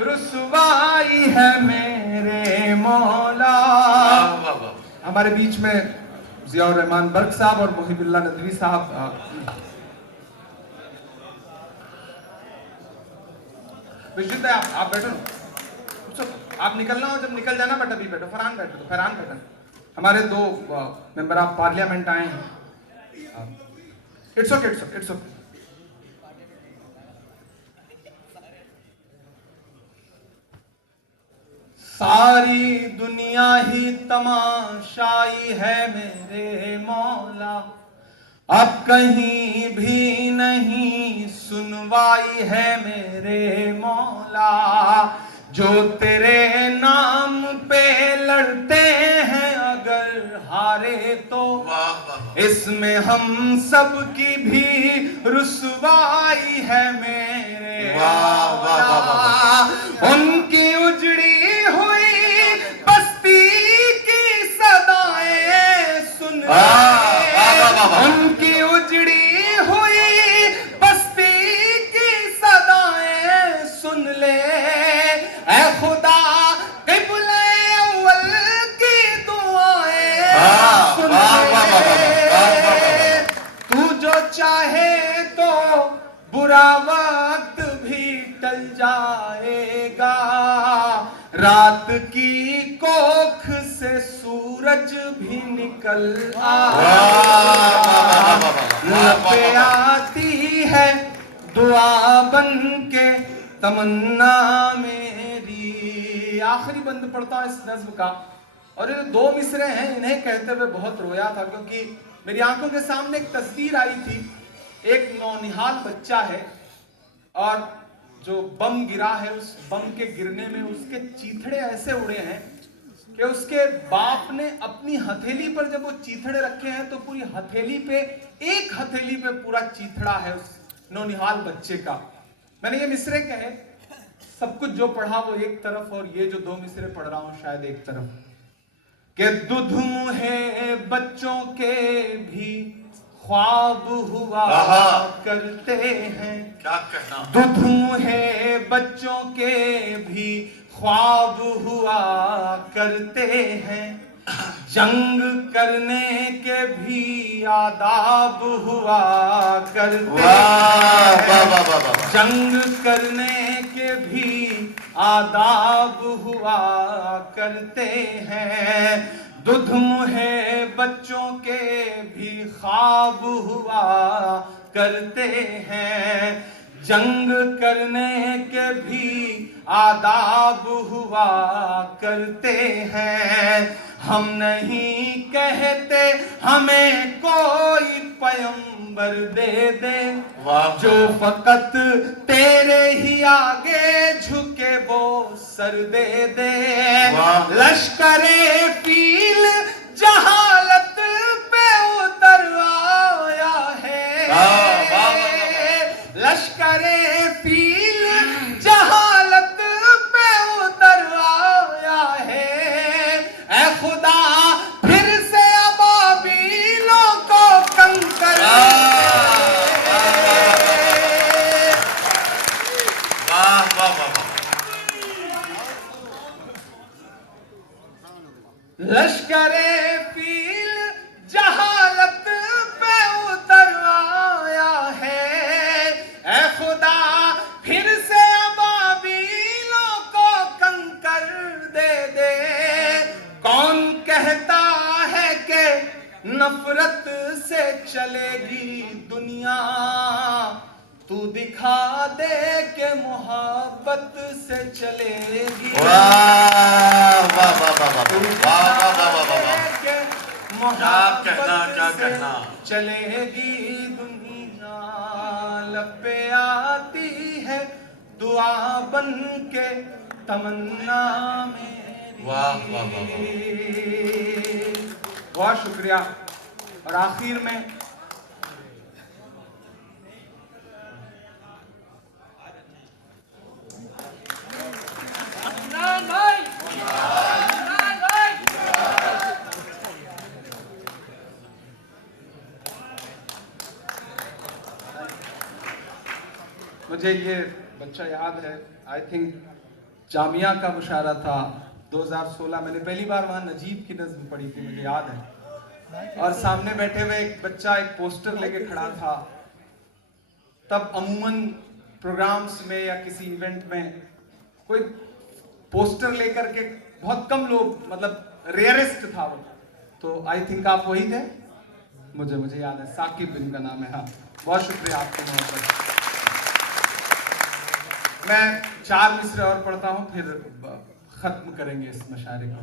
रुसवाई है मेरे मौला। हमारे बीच में जियाउर रहमान बर्क साहब और मोहिबुल्लाह नदवी साहब। विश्वित आप बैठो ना, आप निकलना हो, जब निकल जाना बट अभी बैठो। फरहान बैठो, तो फरहान बैठो। हमारे दो मेंबर ऑफ पार्लियामेंट आए हैं। It's okay, it's okay, it's okay. सारी दुनिया ही तमाशाई है मेरे मौला, अब कहीं भी नहीं सुनवाई है मेरे मौला। जो तेरे नाम पे लड़ते हैं अगर हारे तो इसमें हम सब की भी रुसवाई है मेरे मौला। उनकी उजड़ी हुई बस्ती की सदाएं सुन उनकी उजड़ी हुई बस्ती की सदाएं सुन ले, ऐ खुदा क़िबले अव्वल की दुआएं सुन ले। तू जो चाहे तो बुरा वक्त भी टल जाएगा, रात की कोख से सूरज भी निकल पे आती है दुआ बन के तमन्ना मेरी। आखिरी बंद पढ़ता हूं इस नज्म का, और ये दो मिसरे हैं, इन्हें कहते हुए बहुत रोया था, क्योंकि मेरी आंखों के सामने एक तस्वीर आई थी। एक नौनिहाल बच्चा है और जो बम गिरा है, उस बम के गिरने में उसके चीथड़े ऐसे उड़े हैं कि उसके बाप ने अपनी हथेली पर जब वो चीथड़े रखे हैं तो पूरी हथेली पे, एक हथेली पे पूरा चीथड़ा है उस नौनिहाल बच्चे का। मैंने ये मिसरे कहे, सब कुछ जो पढ़ा वो एक तरफ, और ये जो दो मिसरे पढ़ रहा हूं शायद एक तरफ। कि दुध मुहे बच्चों के भी ख्वाब हुआ करते हैं, क्या कहना। दुध मुहे बच्चों के भी ख्वाब हुआ करते हैं, जंग करने के भी आदाब हुआ करते हैं, जंग करने के भी आदाब हुआ करते हैं। दुध मुहे बच्चों के भी ख्वाब हुआ करते हैं, जंग करने के भी आदाब हुआ करते हैं। हम नहीं कहते हमें कोई पैगंबर दे दे, जो फकत तेरे ही आगे झुके वो सर दे दे। लश्करे फील जहालत पे उतर आया है, लश्करे फील जहालत पे उतर आया है। ऐ खुदा फिर से अबाबीलों को कंकर लश्करे फील जहालत पे उतर आया है। ऐ खुदा फिर से अबाबीलों को कंकर दे दे। कौन कहता है कि नफरत से चलेगी दुनिया, तू दिखा दे के मोहब्बत से चलेगी। क्या कहना। चलेगी दुनिया, लपे आती है दुआ बन के तमन्ना मेरी। बहुत शुक्रिया। और आखिर में मुझे ये बच्चा याद है, आई थिंक जामिया का मुशायरा था, 2016 मैंने पहली बार वहां नजीब की नज्म पढ़ी थी, मुझे याद है। और सामने बैठे हुए एक बच्चा एक पोस्टर लेके खड़ा था। तब अमूमन प्रोग्राम्स में या किसी इवेंट में कोई पोस्टर लेकर के बहुत कम लोग, मतलब रेयरेस्ट था वो। तो आई थिंक आप वही थे, मुझे याद है, साकिब इनका नाम है। हाँ, बहुत शुक्रिया आपकी मोहब्बत। मैं 4 मिसरे और पढ़ता हूं, फिर खत्म करेंगे इस मशारे को।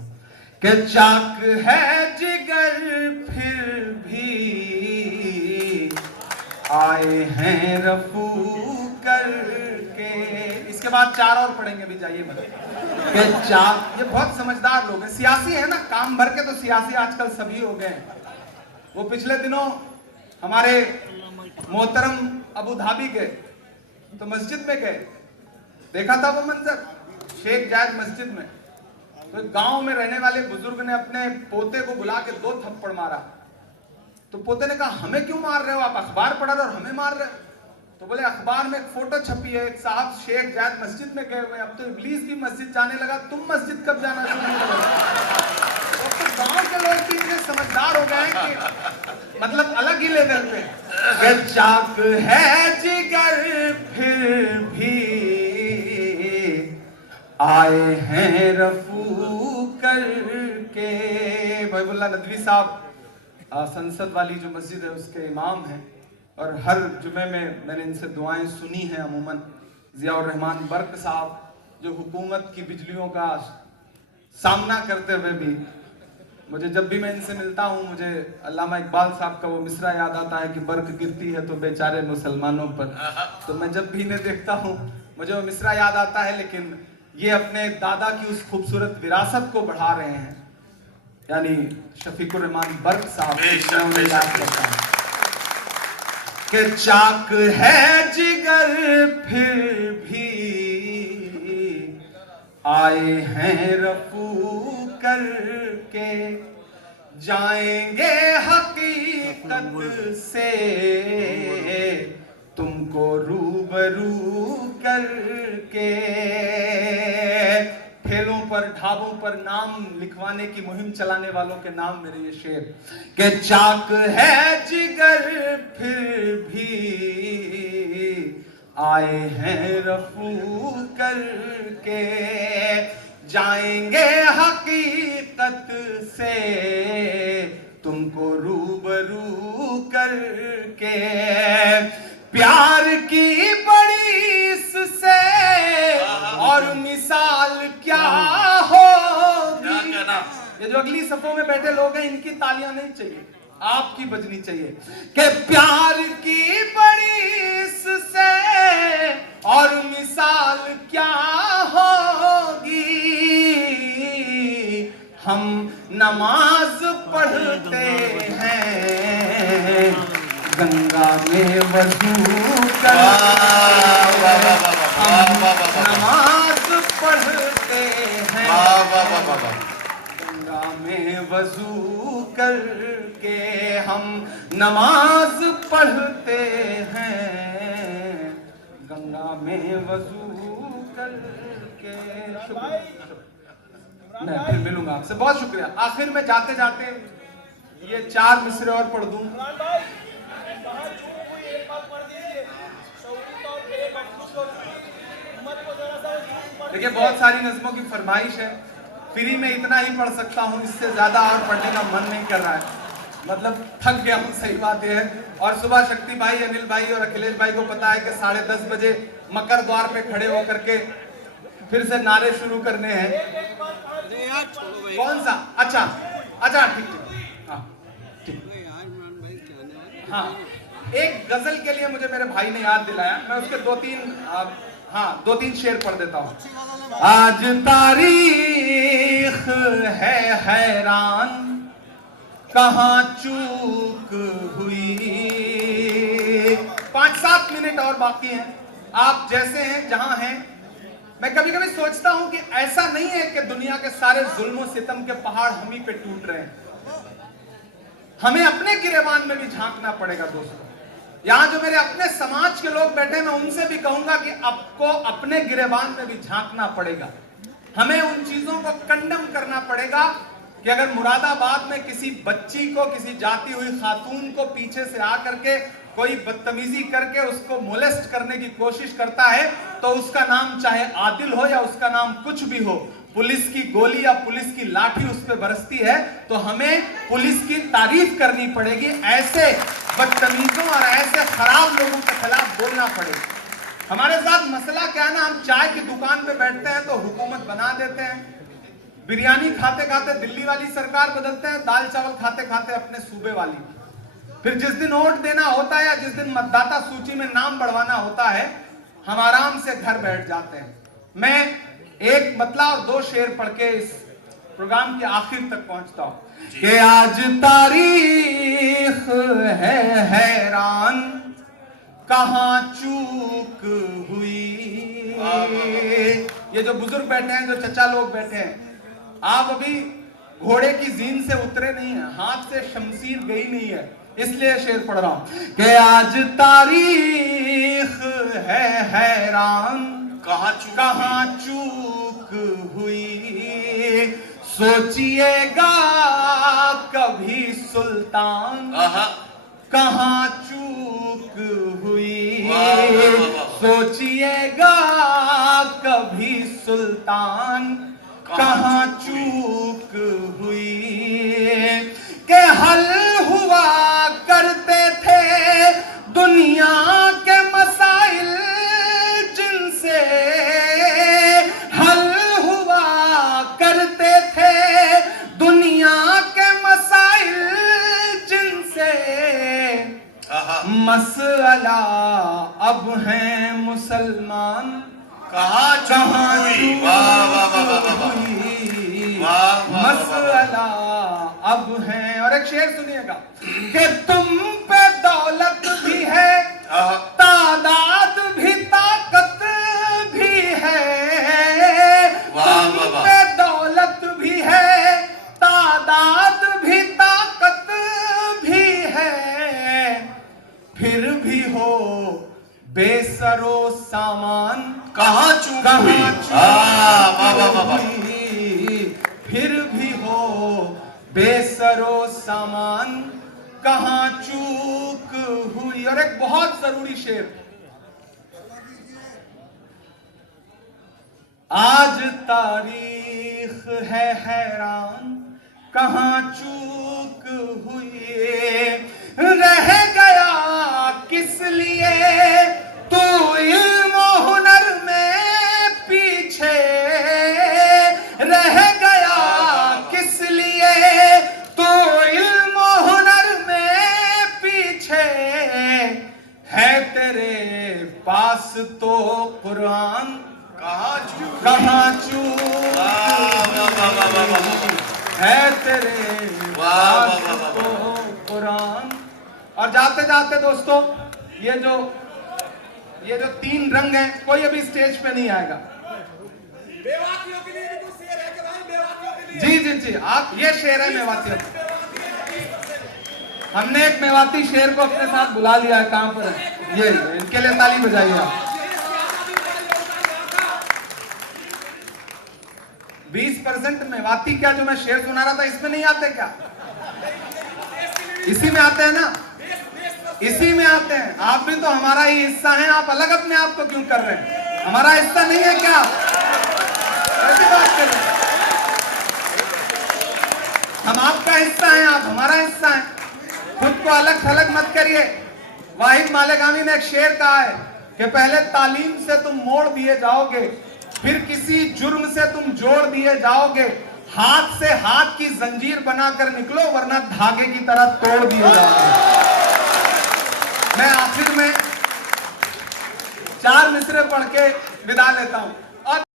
कि चाक है जिगर फिर भी आए हैं रफू करके। इसके बाद 4 और पढ़ेंगे, अभी जाइए मत। कि चाक, ये बहुत समझदार लोग हैं, सियासी है ना, काम भर के तो सियासी आजकल सभी हो गए हैं। वो पिछले दिनों हमारे मोहतरम अबू धाबी गए, तो मस्जिद में गए, देखा था वो मंजर शेख जायद मस्जिद में। तो गांव में रहने वाले बुजुर्ग ने अपने पोते को बुला के 2 थप्पड़ मारा। तो पोते ने कहा, हमें क्यों मार रहे हो, आप अखबार पढ़ रहे हो और हमें मार रहे हो? तो बोले, अखबार में एक फोटो छपी है, एक साहब शेख जायद मस्जिद में गए हुए हैं, अब तो इब्लीस भी मस्जिद जाने लगा, तुम मस्जिद कब जाना शुरू करोगे? तो गांव के लोग भी इतने समझदार हो गए कि मतलब अलग ही लेवल पे। चाक है जिगर फिर भी आए हैं रफू करके। महबूबुल्लाह नदवी साहब संसद वाली जो मस्जिद है उसके इमाम हैं, और हर जुमे में मैंने इनसे दुआएं सुनी हैं अमूमन। जियाउर रहमान बर्क साहब जो हुकूमत की बिजलियों का सामना करते हुए भी, मुझे जब भी मैं इनसे मिलता हूँ मुझे अल्लामा इकबाल साहब का वो मिसरा याद आता है कि बर्क गिरती है तो बेचारे मुसलमानों पर। तो मैं जब भी इन्हें देखता हूँ मुझे वो मिसरा याद आता है, लेकिन ये अपने दादा की उस खूबसूरत विरासत को बढ़ा रहे हैं, यानी शफीकुर रहमान बर्क साहब। मैं याद करता हूँ कि चाक है जिगर फिर भी आए हैं रफू करके, जाएंगे हकीकत से तुमको रूबरू करके। ठेलों पर ढाबों पर नाम लिखवाने की मुहिम चलाने वालों के नाम मेरे ये शेर। के चाक है जिगर फिर भी आए हैं रफू करके, जाएंगे हकीकत से तुमको रूबरू करके। प्यार की बड़ी इससे और मिसाल क्या होगी। ये जो अगली सफों में बैठे लोग हैं इनकी तालियां नहीं चाहिए, आपकी बजनी चाहिए। कि प्यार की बड़ी इससे और मिसाल क्या होगी। हम नमाज पढ़ते हैं गंगा में वजू कर, नमाज पढ़ते हैं गंगा में वजू करके। हम नमाज पढ़ते हैं गंगा में वजू करके। मैं फिर मिलूंगा आपसे, बहुत शुक्रिया। आखिर में जाते जाते ये 4 मिसरे और पढ़ दूं। देखिए बहुत सारी नज़मों की फरमाइश है, फ्री में इतना ही पढ़ सकता हूँ, इससे ज्यादा और पढ़ने का मन नहीं कर रहा है, मतलब थक गया हूँ, सही बात यह है। और सुबह शक्ति भाई, अनिल भाई और अखिलेश भाई को पता है कि 10:30 बजे मकर द्वार पे खड़े होकर के फिर से नारे शुरू करने हैं। कौन सा? अच्छा अच्छा ठीक ठीक, हाँ ठीक। हाँ, एक गजल के लिए मुझे मेरे भाई ने याद दिलाया, मैं उसके 2-3 शेर पढ़ देता हूँ। आज तारीख है हैरान, कहाँ चूक हुई। 5-7 मिनट और बाकी हैं। आप जैसे हैं जहां हैं, मैं कभी कभी सोचता हूं कि ऐसा नहीं है कि दुनिया के सारे जुल्म सितम के पहाड़ हम ही पे टूट रहे हैं, हमें अपने गिरेबान में भी झांकना पड़ेगा। दोस्तों, यहां जो मेरे अपने समाज के लोग बैठे, मैं उनसे भी कहूंगा कि आपको अपने गिरेबान में भी झांकना पड़ेगा। हमें उन चीजों को कंडम करना पड़ेगा कि अगर मुरादाबाद में किसी बच्ची को, किसी जाती हुई खातून को पीछे से आकर के कोई बदतमीजी करके उसको मोलेस्ट करने की कोशिश करता है, तो उसका नाम चाहे आदिल हो या उसका नाम कुछ भी हो, पुलिस की गोली या पुलिस की लाठी उस पर बरसती है, तो हमें पुलिस की तारीफ करनी पड़ेगी। ऐसे बदतमीजों और ऐसे खराब लोगों के खिलाफ बोलना पड़ेगा। हमारे साथ मसला क्या है ना, हम चाय की दुकान पे बैठते हैं तो हुकूमत बना देते हैं, बिरयानी खाते खाते दिल्ली वाली सरकार बदलते हैं, दाल चावल खाते खाते अपने सूबे वाली। फिर जिस दिन वोट देना होता है या जिस दिन मतदाता सूची में नाम बढ़वाना होता है, हम आराम से घर बैठ जाते हैं। मैं एक मतला और 2 शेर पढ़ के इस प्रोग्राम के आखिर तक पहुंचता हूं कि आज तारीख है हैरान, कहां चूक हुई। ये जो बुजुर्ग बैठे हैं, जो चचा लोग बैठे हैं, आप अभी घोड़े की जीन से उतरे नहीं है, हाथ से शमशीर गई नहीं है, इसलिए शेर पढ़ रहा हूं कि आज तारीख है हैरान, कहां चूक हुई। सोचिएगा कभी सुल्तान, कहां चूक हुई। सोचिएगा कभी सुल्तान, कहां चूक हुई। के हल हुआ करते थे दुनिया के मसाइल जिनसे, हल हुआ करते थे दुनिया के मसाइल जिनसे, मसला अब हैं मुसलमान, कहां हुई। मसला अब है। और एक शेर सुनिएगा कि तुम पे दौलत भी है, तादाद भी ताकत भी है। तुम पे दौलत भी है, तादाद भी ताकत भी है, फिर भी हो बेसरो सामान, कहां चूक हुई। फिर भी हो बेसरो सामान, कहां चूक हुई। और एक बहुत जरूरी शेर, आज तारीख है हैरान, कहां चूक हुई। रह गया किस लिए तू इल्म हुनर में पीछे, रह गया किस लिए तू इल्म हुनर में पीछे। है तेरे पास तो कुरान, कहां चूक है तेरे पास तो कुरान। और जाते जाते दोस्तों, ये जो 3 रंग हैं, कोई अभी स्टेज पे नहीं आएगा। मेवातियों के लिए भी कुछ शेर है कि भाई? मेवातियों के लिए? जी जी जी, आप ये शेर है मेवातियों। हमने एक मेवाती शेर को अपने साथ बुला लिया है। कहां पर है ये? इनके लिए ताली बजाइए आप। 20% मेवाती क्या जो मैं शेर सुना रहा था इसमें नहीं आते क्या? इसी में आते हैं ना, इसी में आते हैं। आप भी तो हमारा ही हिस्सा हैं, आप अलग अपने आप को क्यों कर रहे हैं? हमारा हिस्सा नहीं है क्या? ऐसी बात कर रहे हैं। हम आपका हिस्सा हैं, आप हमारा हिस्सा हैं। खुद को अलग थलग मत करिए। वाहिद मालेगामी ने एक शेर कहा है कि पहले तालीम से तुम मोड़ दिए जाओगे, फिर किसी जुर्म से तुम जोड़ दिए जाओगे। हाथ से हाथ की जंजीर बनाकर निकलो, वरना धागे की तरह तोड़ दिए जाओगे। मैं आखिर में 4 मिसरे पढ़ के विदा लेता हूं।